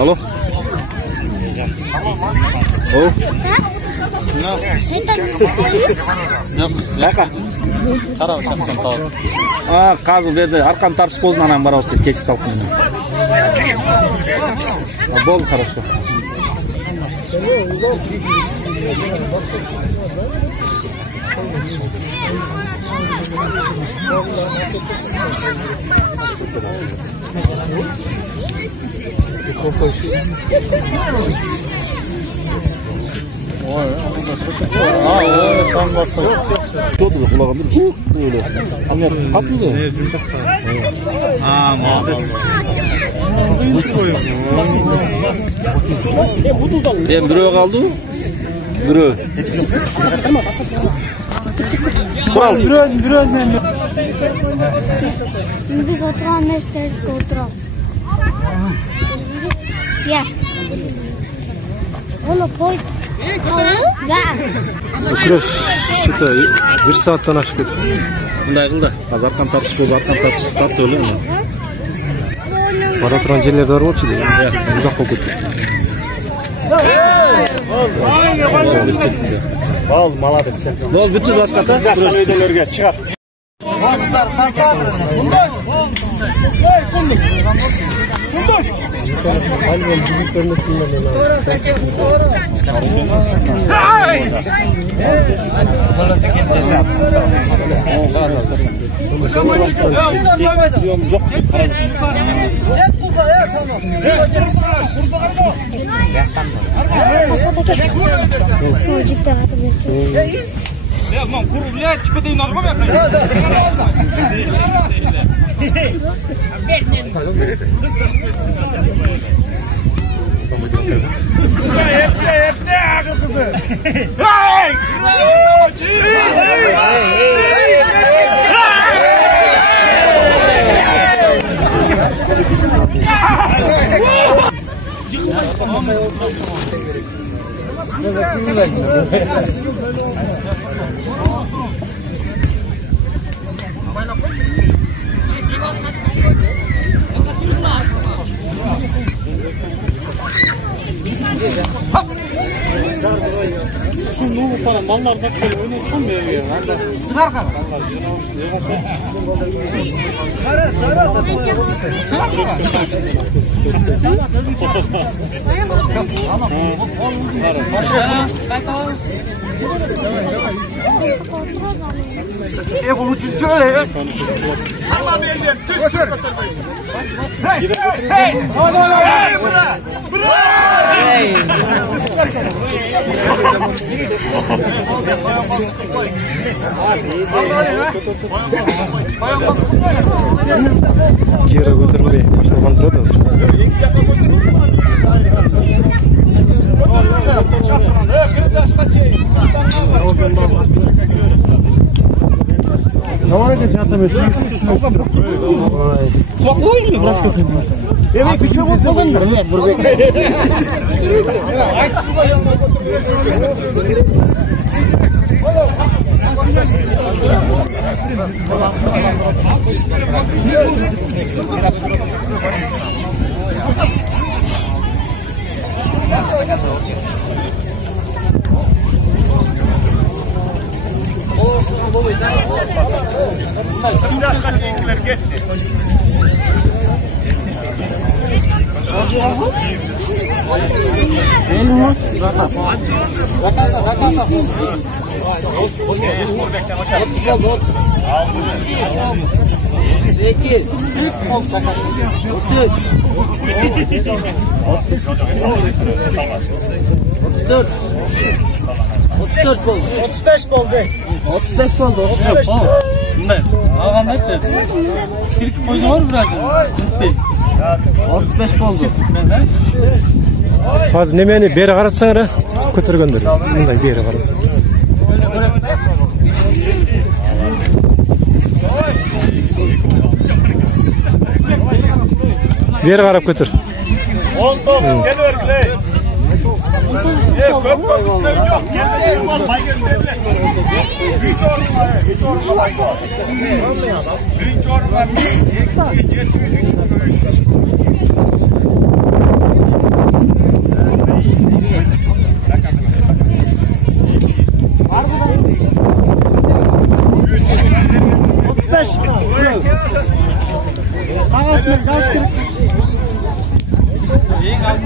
Alo. Oh. Laka. Қарау шаққан тауыз. Қазір деді, арқан тартыс болсын анам барауыз деп кешіп салқын. Болды, хорошо. Кто-то құлаған бір ана қатты да. Молодец. Мен біреу қалды. Біреу. Құрал. Біреуден. Biz oturan mesleğe oturan. Ya. Onu koy. Күреш күтті, 1 сағаттан ашып кетті. Бұндай қылды. Қазір арқан тартыс болды, арқан тартыс тартты өлі. Bana turan yerler var bolçu deydi. Uzak bolup ketdi. Al, malades. Bol bütün başkata. Jastan öydölөрgө чыгар. Başlar kanka. Şu ne para mallar da böyle oynatsan mı ya? Çıkar kanka. Bu üçüncü öyle. Ama beygir, düz götürmeyin. Hey, hey, hey, bırak, bırak. Kira götürmedi. Başlaman turadi. Давай жатамыз. Соқлой mu başkası? Evet, küçük olsun da. Yaşka çekiler gitti. Ağametçe. Sirk koydu var mı biraz? 35 oldu. Hozir nemeni beri qaratsalar, ko'targandir. Bunday beri qarasa. Beri qarab ko'tar. 19 geliverdiler. Köp köpükleri yok. Gelmedi var. Bay gösterdiler. Birinci orma bay var. Birinci orma 703.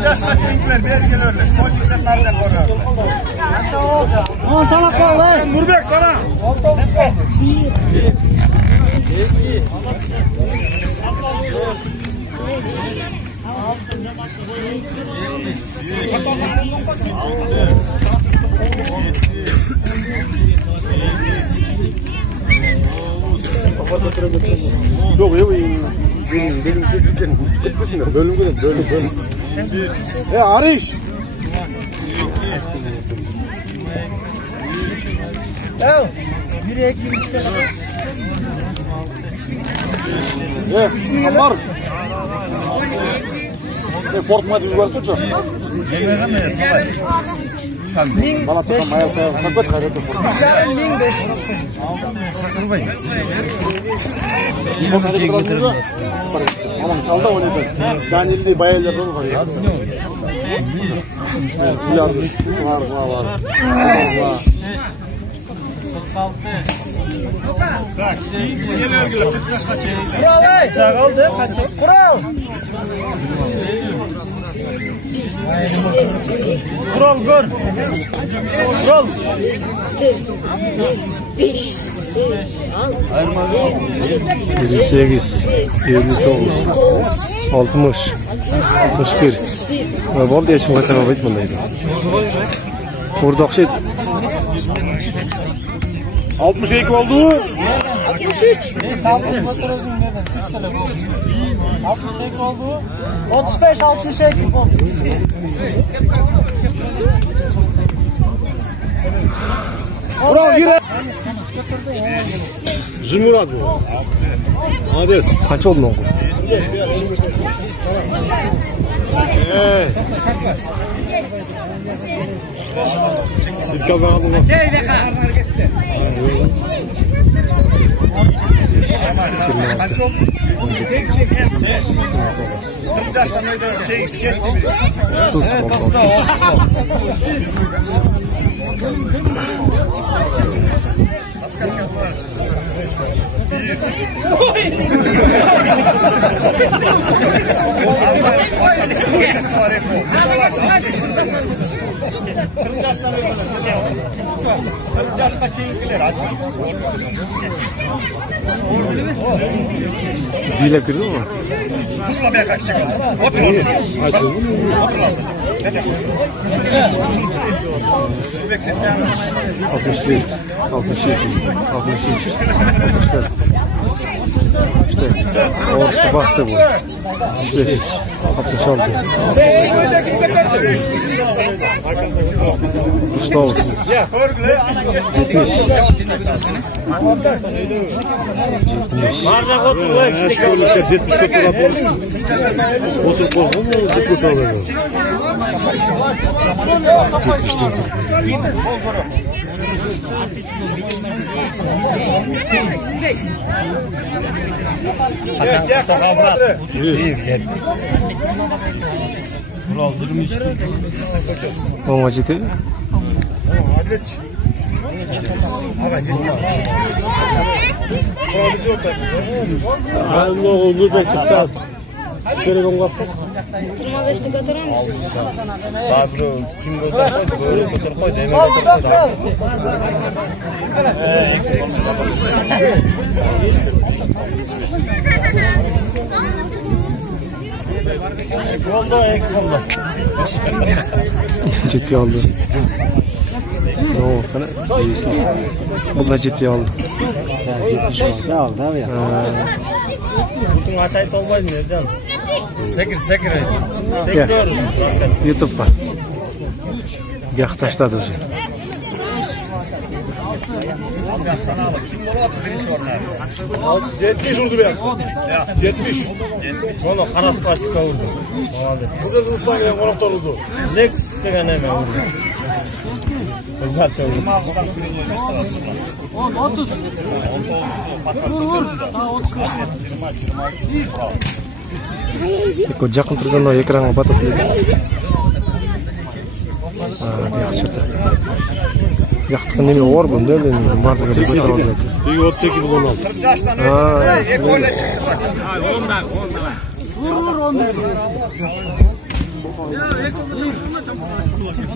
Yaşka çekiler belgelerle, koyunlarla koruyorlar. On sana kal. Nurbek sana. Yok yok benim bölüm. Arış. Ya, biri ekmeği çıkar. Var. Korkma düz var tutun. Bana çıkan ayakta kapat karıda forma. 1500. Çakırbayın. 20 götürün. Aman salda oynadı. Ben ildi bayılır onu var ya. Var. Bak, geliyor. Kural çağıldı. Kural. Kural gör. Kural. 5 58, 59, 60, 61. Bo'ldi, hech kimga talab etmaydi. O'rda o'xshaydi. 62 oldu. 63 68 oldu. 35 68 oldu. Kural gire. Zümrüt bu. Hades. Kaç oldu lan? Silka bağlı. Bilep girdin mi? Tutmamaya kaçacak. Otur. 61, 67, 63, 64. İşte orası bastı bu. 65, 66, 69, 70. Bardak otur. Ona ciddi. Ben de olur belki saat. Şöyle konga. 25'te götürür müsün? Bazı kim götür böyle götür koy demir Ciddi aldı. Yok, bu da ciddi aldı. Ciddi aldı abi ya. Bütün açayı olmaydı ne canım? Sekir. Sekiriyoruz. YouTube'da. Yak taşladı hocam. Yetmiş oldu biraz. 70. Onu karas kaçık kavurdu. Bu da ıslan gelen konuklar oldu. Lex degen hemen vurdu. Bunlar çavurdu. 30. Vur. Jakın turganda ekranga batıp dedi. Yaktı nemi var bu ne ben bardaga batırıp dedi. Bir 38 bulan aldı. 40 yaştan öyle ekoyla çıktı. Ondan. Vur ondan.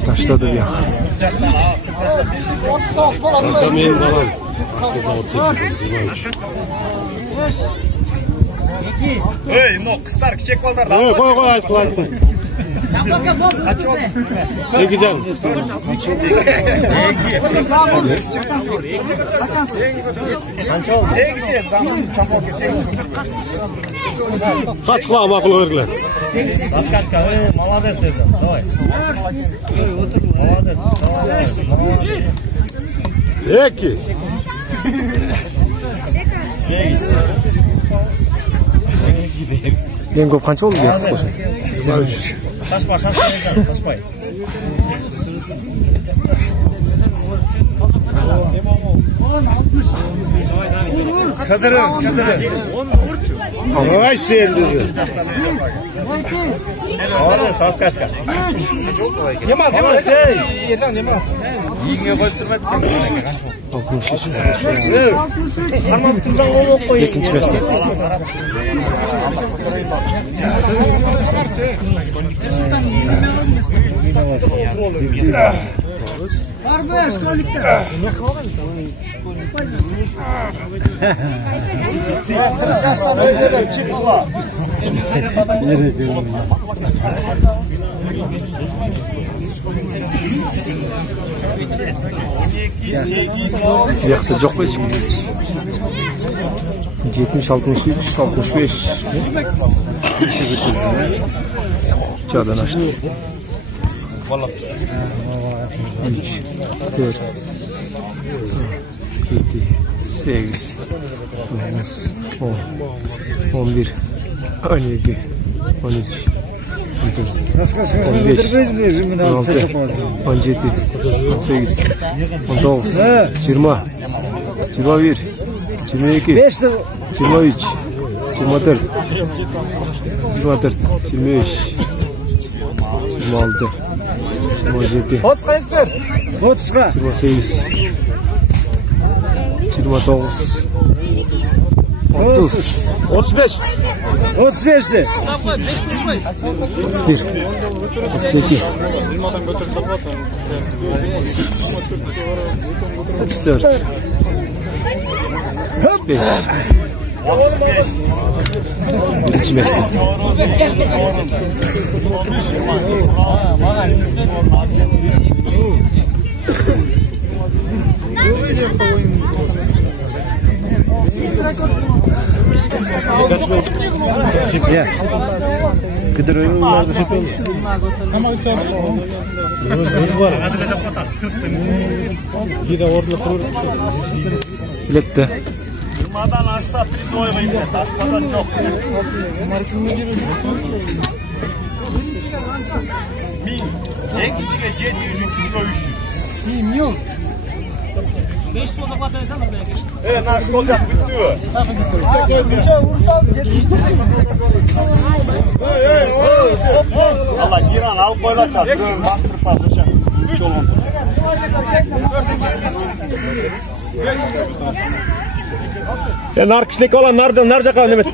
Taşladı bir yak. Kameyin falan. İşte 38. Hey, no, kıstar çek kollar. Koy. Kaç oldu? Ne gidelim? Kaç kulağı bakılı örgüler? Kaç kahve malades dedim. Davay. Peki. 8. Yengo kança oldu ya? Taşma. Kadırırız. Vay sen dedi. Yaman. Ercan yaman. Tamam tuzdan olup koyayım. İkinci beste. Var mı şkolikte? Yaştan öyle çık baba. Yakta çok beş. 70, 63, 65. Çağdan açtı. 3, 4, 7, 8, 9, 10, 11, 12, 13, 14, 15, 16, 17, 18, 19, 20, 21, 22, 23, 24, 24, 25, 26, 27, 28, 29, 30, 35. 35'ti. 31, 32, 34, 35, 2 metre. Ya. Gider oyunlarda hep olur. Bir de orada kurur. Bilette. Madan açsa bir doymayın. Asmadan çok. En küçük 700 kilo 300. Milyon. 5 moda patlaysan da belki. Evet, narkotik olacak bitiyor. Allah giran al boyla çat. Bastırıp patlaşan. 3 olun. Ya nar kişilik olan nardan narca kalın Mehmet.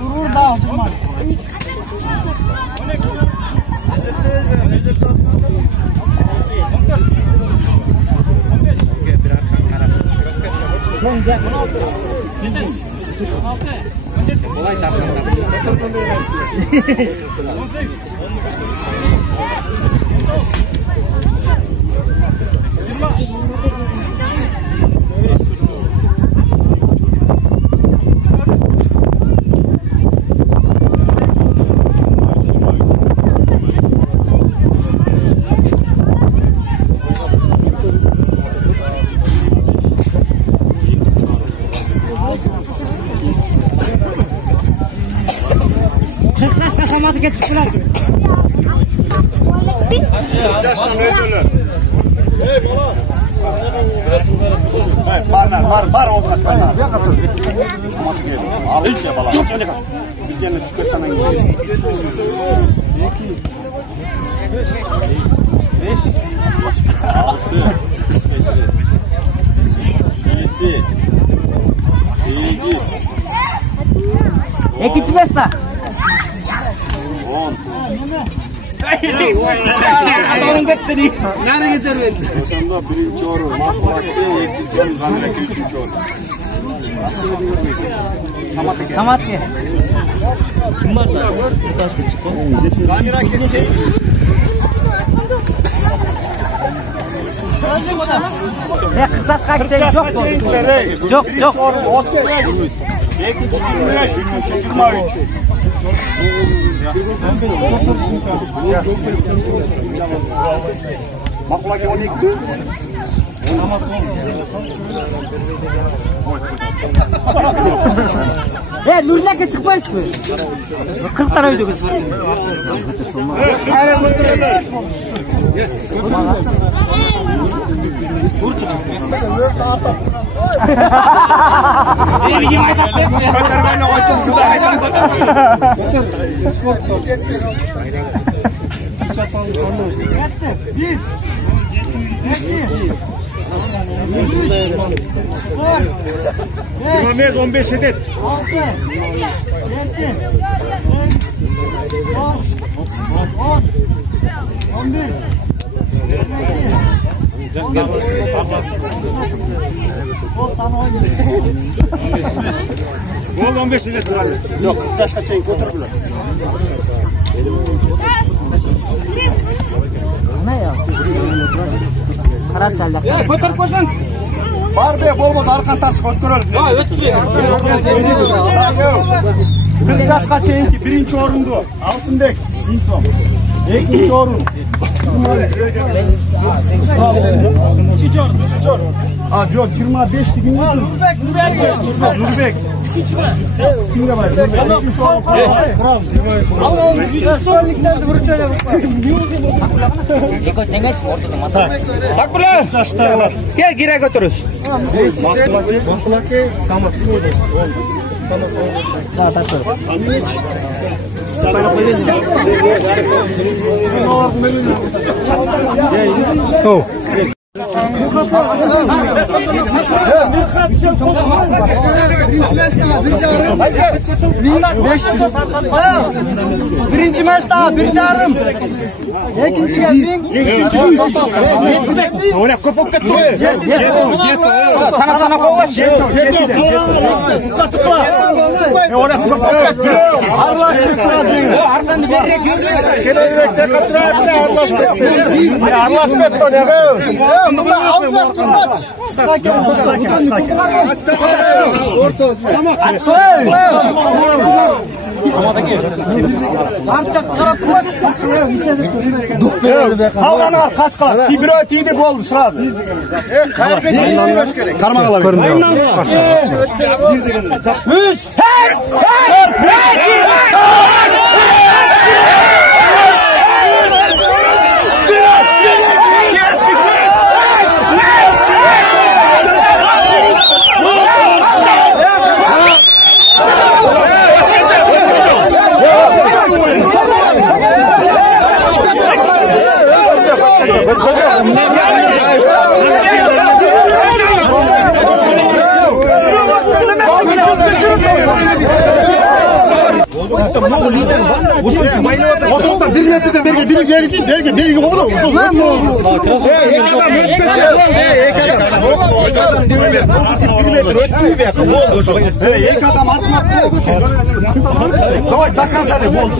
Vurur da hocam. Var olacak bana. Ne kadar? Ama gel. Al hiç ya bala. Bir cennet çıkarsan en güzel. 2 5 6 7 8 Ekici besta. 10 Adamın götleri. Nereye getirmedi? Osanda birinci oru, makulakta ikinci oru, zanraki üçüncü oru. Samatke. Kim var da? Zanraki şey. Ne kırtaş kaçacak çok mu? Çok. 35. İkinci 25, üçüncü 23. Makulaki 12. Nurlaka çıkmayız mı? 40 tane ödüyoruz. Evet, Mehmet 15 adet. 15 adet. Yok, 40 yaşa çeyin götürürler. Karar çaldı. Ya götür koşun. Var be bolmaz arkan taşı götürelim. Ha ötüyor. 40 yaşa çeyin ki birinci orundu. Altınbek. İkinci orun. Aa yok 25'ti gün. Nurbek. Kimde var? Ama sonlikten de vuracağına bak. Eko tengeç ortada mata. Bak buraya. Taşlarlar. Gel gire götürürüz. Bakılaki samat. Oh. Birinci maç daha bir çağırım. İkinci geldin. Öyle kopuk katı. Sana kovaç. Öyle kopuk katı. Arlaştı sırası. Ardan beri gördü. Kelebekte katıraçtı arlaştı. Arlaştı ne? Bunlar avzak tutmaç. Sakin. Orta. Tamam. Havlanlar kaç kalat? Bir öteydi bu oldu sırası. Karma kalabilir. Üç. Oşultan 1 metreden beri oldu. Oşul lan bu. Ek adam asmak oldu ki. Davay dakkan sade bol.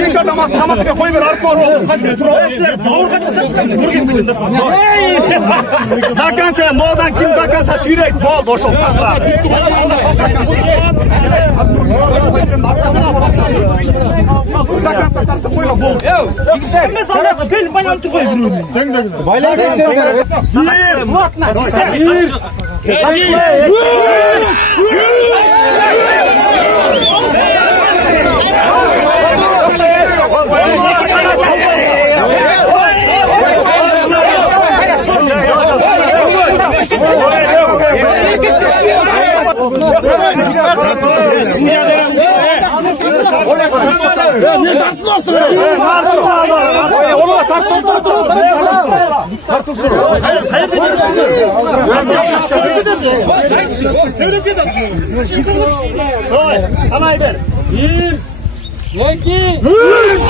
Ek adam asmak koy ver arka oldu. Hadi dur. Dakkan sade modan kim dakkan sade sürek bol oşul. Dakkan sade koy ver bol. Sen sana gel bana altı koy. Bayla geçsin. Ne tartılıyorsun? Oğlum Sana ver. 1 2 3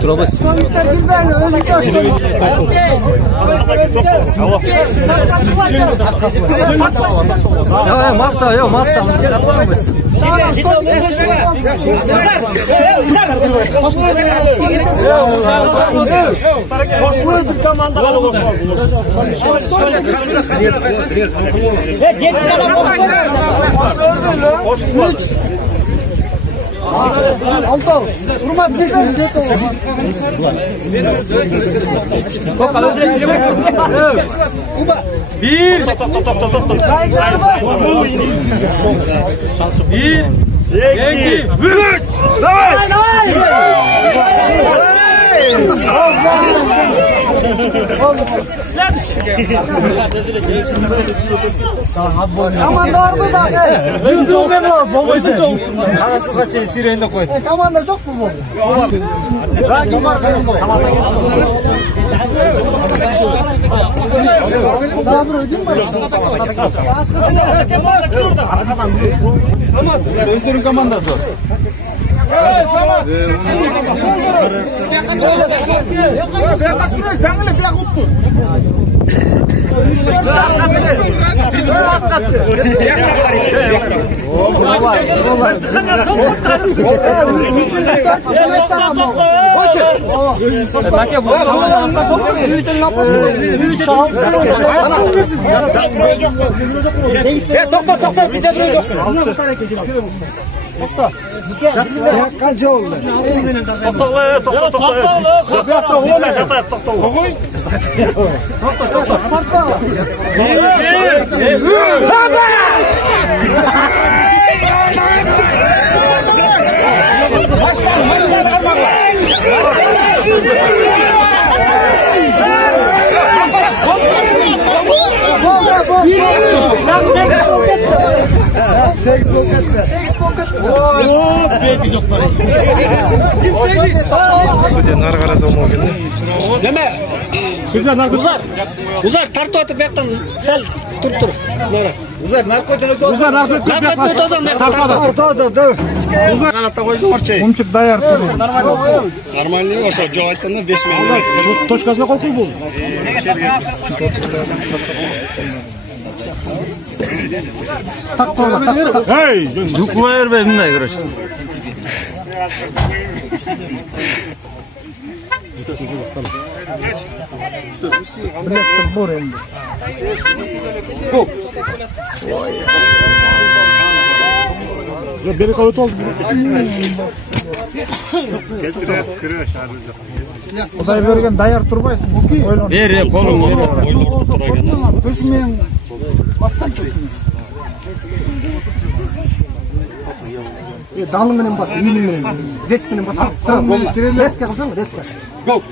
Turabas. Massa, yok massa. bir komanda Öldürün komandası. Toxta, bize duruyor yok. Kaç oldu? Судья нары қараса болмау керек. Neme? Uzar tartı atıp bekten sel tur. Uzar narkotik. Uzar narkotik. Uzar qanatda qo'yib orchay. Umçuk dayar. Нормальный o'sha joy aytganda 5 ming. Toshkasına qo'yib bo'ldi. Hey, Yuklayır be bunday görüş. Beni kavut oldu. Xudoy bergan dayar turmaysiz. Ver kolum ver. Ko'smen bassan ko'smen. Dalın bilen bas, milim bilen. Desk bilen bas. Desk qilsang, desk. go.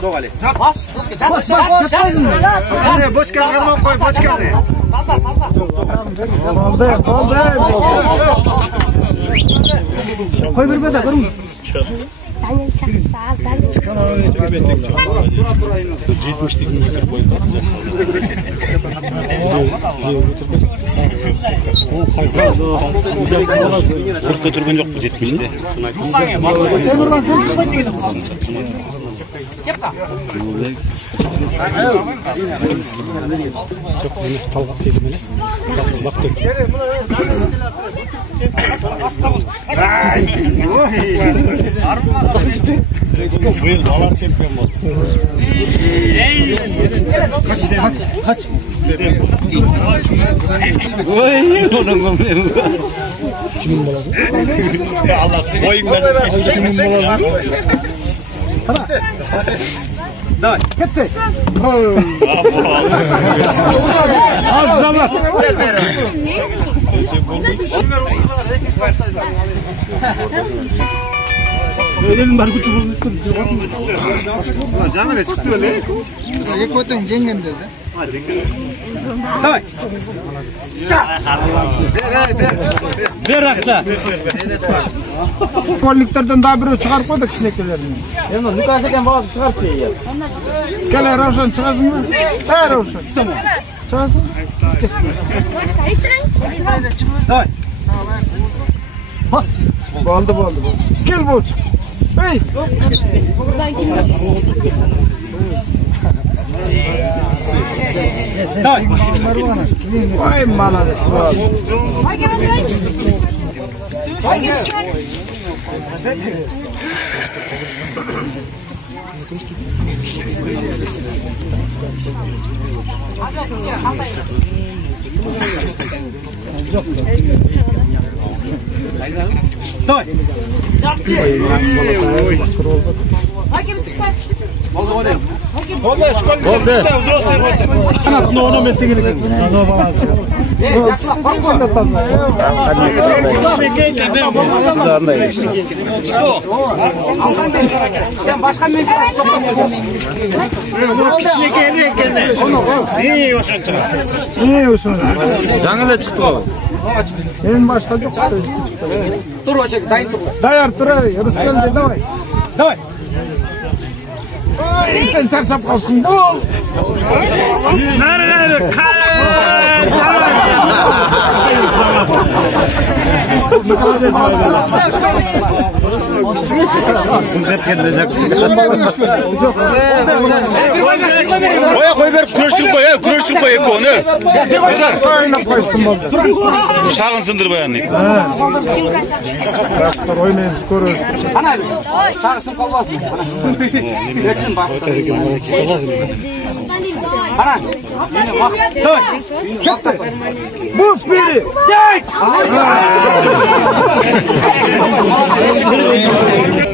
Çok Ali. Bas. Boş kalma qo'y, boş kalma. Qo'y bermada, ko'rmi? Daniel chaqsa, Daniel chiqadi. 70 metr bo'yida. Sırf götürgen yok bu 70'te. Bu yıl Galas şampiyon oldu. Kaç. Oy, onun Kimin balası? Ya Allah boyundan kimin balası? Давай. Gitti. Az zaman. Ölenin var kutusu. Canım ne çıktı öyle? Ekoten cengen dedi. Давай. Ver akça. Kolliklerden daha biri çıkarıp koy da kişiliklerini. Emre Lukas eken bağlı çıkar şeyi ya. Gel Ravşan çıkarsın mı? He Ravşan. Çıkarsın. Давай. Bas. Oldu. Gel bu. Hey. Buradan kim Vay bana. Sen başka bir İyi olsun. Жаңылы чыкты го. En başka yok. dur hocam, dayın dur. Dayar dur, Rıskal davay. Davay. Ay sen çarşaf kalsın. Ol. Nerede? Koy koy ver kuruştur koy ekonu. Sayına koysun baba. Şalın sındır bayanı. Oynayın koru. Ana abi. Sağsın kalmasın. Geçin bak. Ana. Şimdi bak. Dur. Buz biri. Gel.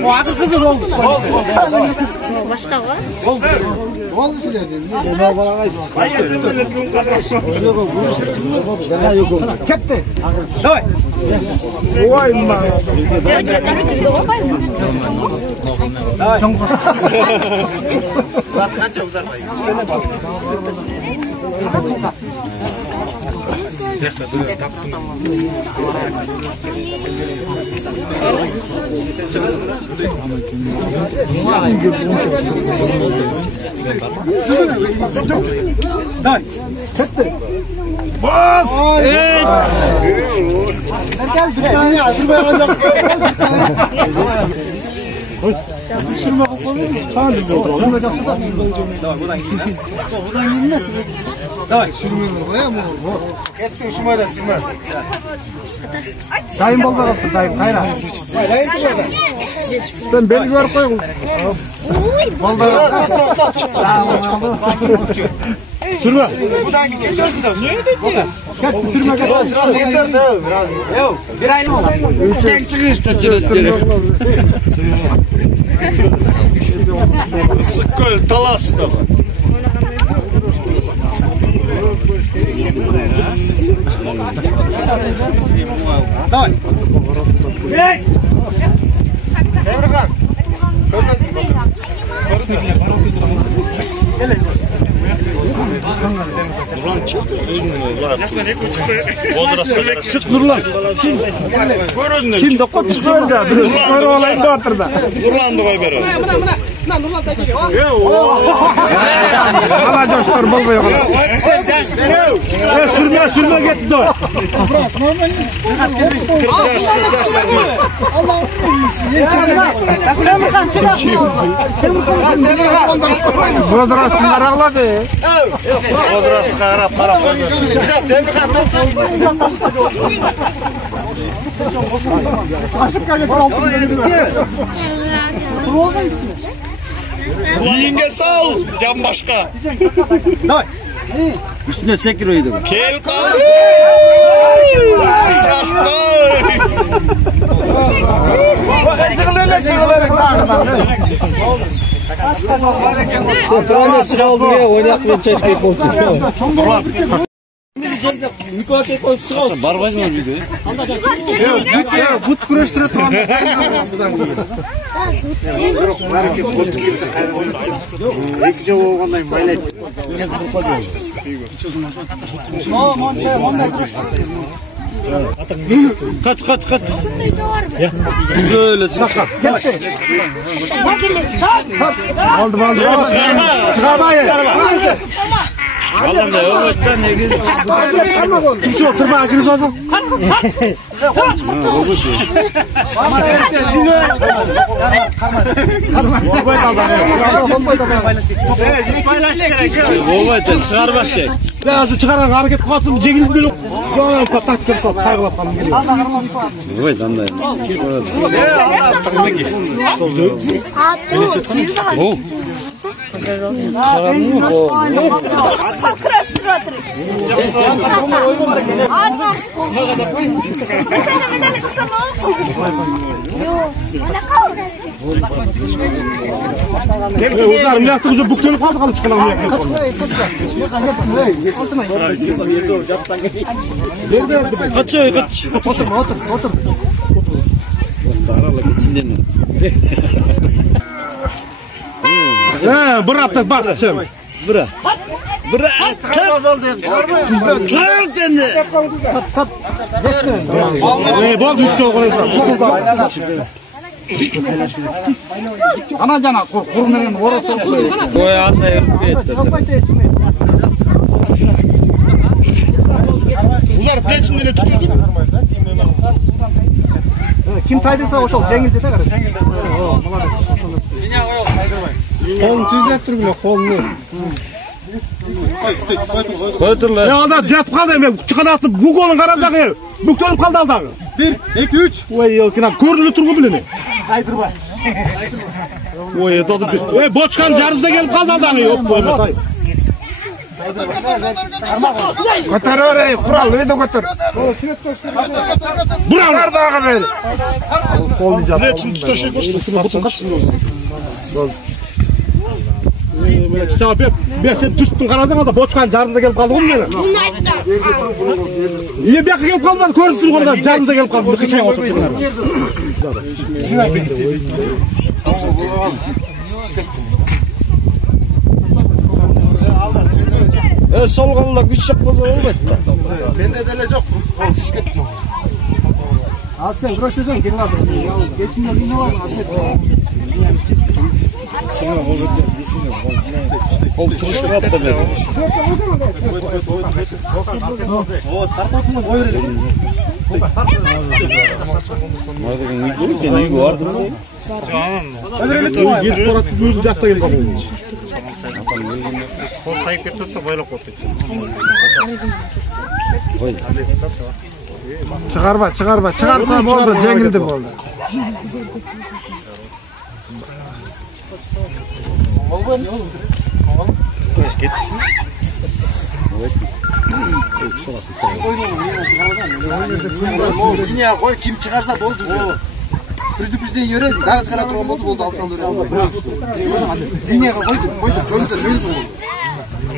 O adı kızıl oldu. Başka var. Oldu söyledi. Gitti. Davay. Vay ma. Dai. Gitti. Bas. Düşürme bu konuyu buradan gidilmez. Davay sürmüyorlar buraya mı? Ettin şuma da sürme. Dayım bol bakasın dayım kayra. Sen belgi var koy. Bol bakasın. Sürme. Buradan gidiyorsun da. Niye dedi? Kaç sürme kaç. Yok, bir aylık mı? Tek çıkışta cüretleri. Sıkkol talas da var. Davay. Hey! Emrekan. Ulan çıktı. Çık dur lan. Kim? Kim doktor çıkıyor da. Çıkıyor olayım da otur da. Ulan da koy ver. Allah coştur bol boy. Sürme gitti dur. Kırcaşlar mı? Bozrasınlar ağladı. Bozrasın karap marap. Aşık kayıp altın geldi. Yiyinge sağ ol. Can başka. Üstüne sekiroydu. Kel kaldı. Şaştı. Oturana sıra oldu ya oynaklı çeşke koltuğu. Mikrofonda koysun çıkıyor. Barbazın var bir de. But kuruşturup turan. Ekşi olğandan baylayıp. Kaç. Böylesin. Oldu. Çıkarmayın. Vallahi öğretmen ne güzel. Kimse oturma akınız olsun. Öğretmen çıkar başka. Lazım çıkaran hareket kılsın cegil böyle. Bana patak kırsa saygılar falan geliyor. Evet anlayın. Uzarım yaktı kızı buklanıp kaldı çıkanam yaktı. Kaçıyor kaç. Otur. Aralık içinde mi? Bırak bas sen. Bırak. Bol düştü o kadar. Ana cana kurunun orası. Koy anne etti. Ular peçinde ne tutuyor? Kim taydıysa o şol Cengiz'de de var. Kolunu düzlettir bile kolunu. Koydular. Ya adam yatıp kaldı hemen çıkan attı bu kolun karazağı. Bu dönüp kaldı aldağı. 1, 2, 3. Oy yokina körünü turgu bileni. Kaydırma. Oy dadı. Boçkan jarımıza gelip kaldı aldağı yok. Kotar oraya kural ne de kotar. Buram dağı böyle. Kolunu ne için tutaşı koştu. Butun kaç. Çabuk ben sen düştün karazağa da boçkan jarımıza gelip kaldı mı yani? İyi bir gelip kalmadı körüsün orada jarımıza gelip kaldı. Bir şey oldu. Sol kolla güç yapmasa olmadı. Bende de yok. Al sen groş gözün gelin al. Geçin de ne var? Kol turuş yaptı dedi. O tarpatını koyuyor. Sen vardı mı? Öyle git torat yüz jasa geldi. Kol kayıp getirse böyle koptu. Çıkarma. Çıkarsa bu oldu. Cengildi bu oldu. Yine koy kim çıkarsa bozdu. Bizden yöre daha çıkara durma oldu alttan duruyor. Yine koydu.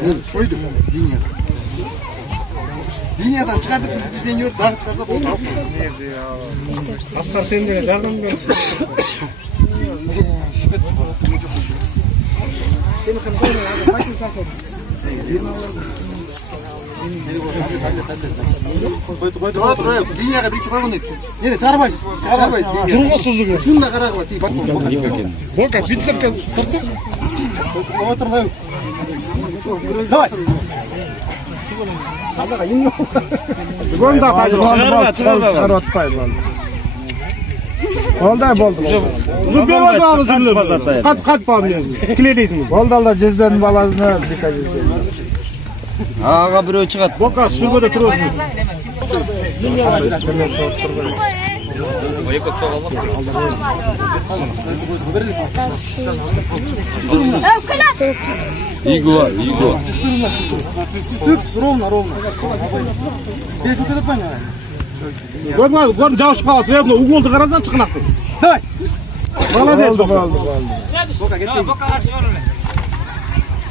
Şöyle koydu. Dünyadan çıkardık bizden yöre daha çıkarsa bozdu. Nerede ya? Aslan sen de nereden mi? Koydu. Dünyaya bir çıkarma ne? Nereye çağırmayız? Durma sözü. Şunla karar kıla. Bakma. Boka bitsin ki kırtık. Otur lan. Hayır. Çıkarma. Oldu. Bu bir vazamız sürülür. Kaç puan veriyorsun? Kiledeysiniz. Oldu cezden balazına dikkat edin. Ağa bir çıkart. Boka sürgüde duruyorsunuz. İyi var. Ровно. Здесь вот этот понятно. Gör jauş kalat verdi. Ugoldu karazdan çıkınaktı. Hay. Молодец oldu. Boka çıkar öyle.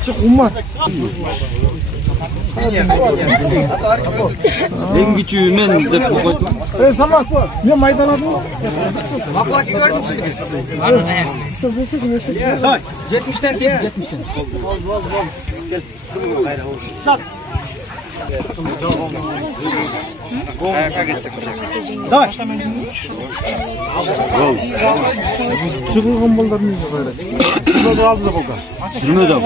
Çık umma. En küçüğü men dep koydum. Samat. Ne maydan adı? Bakla ki gördün mü? Hay. 70'ten 70'ten. Sat. Давай. Çıkılgan bollarını böyle. Şurada aldı da boka. Şunu da.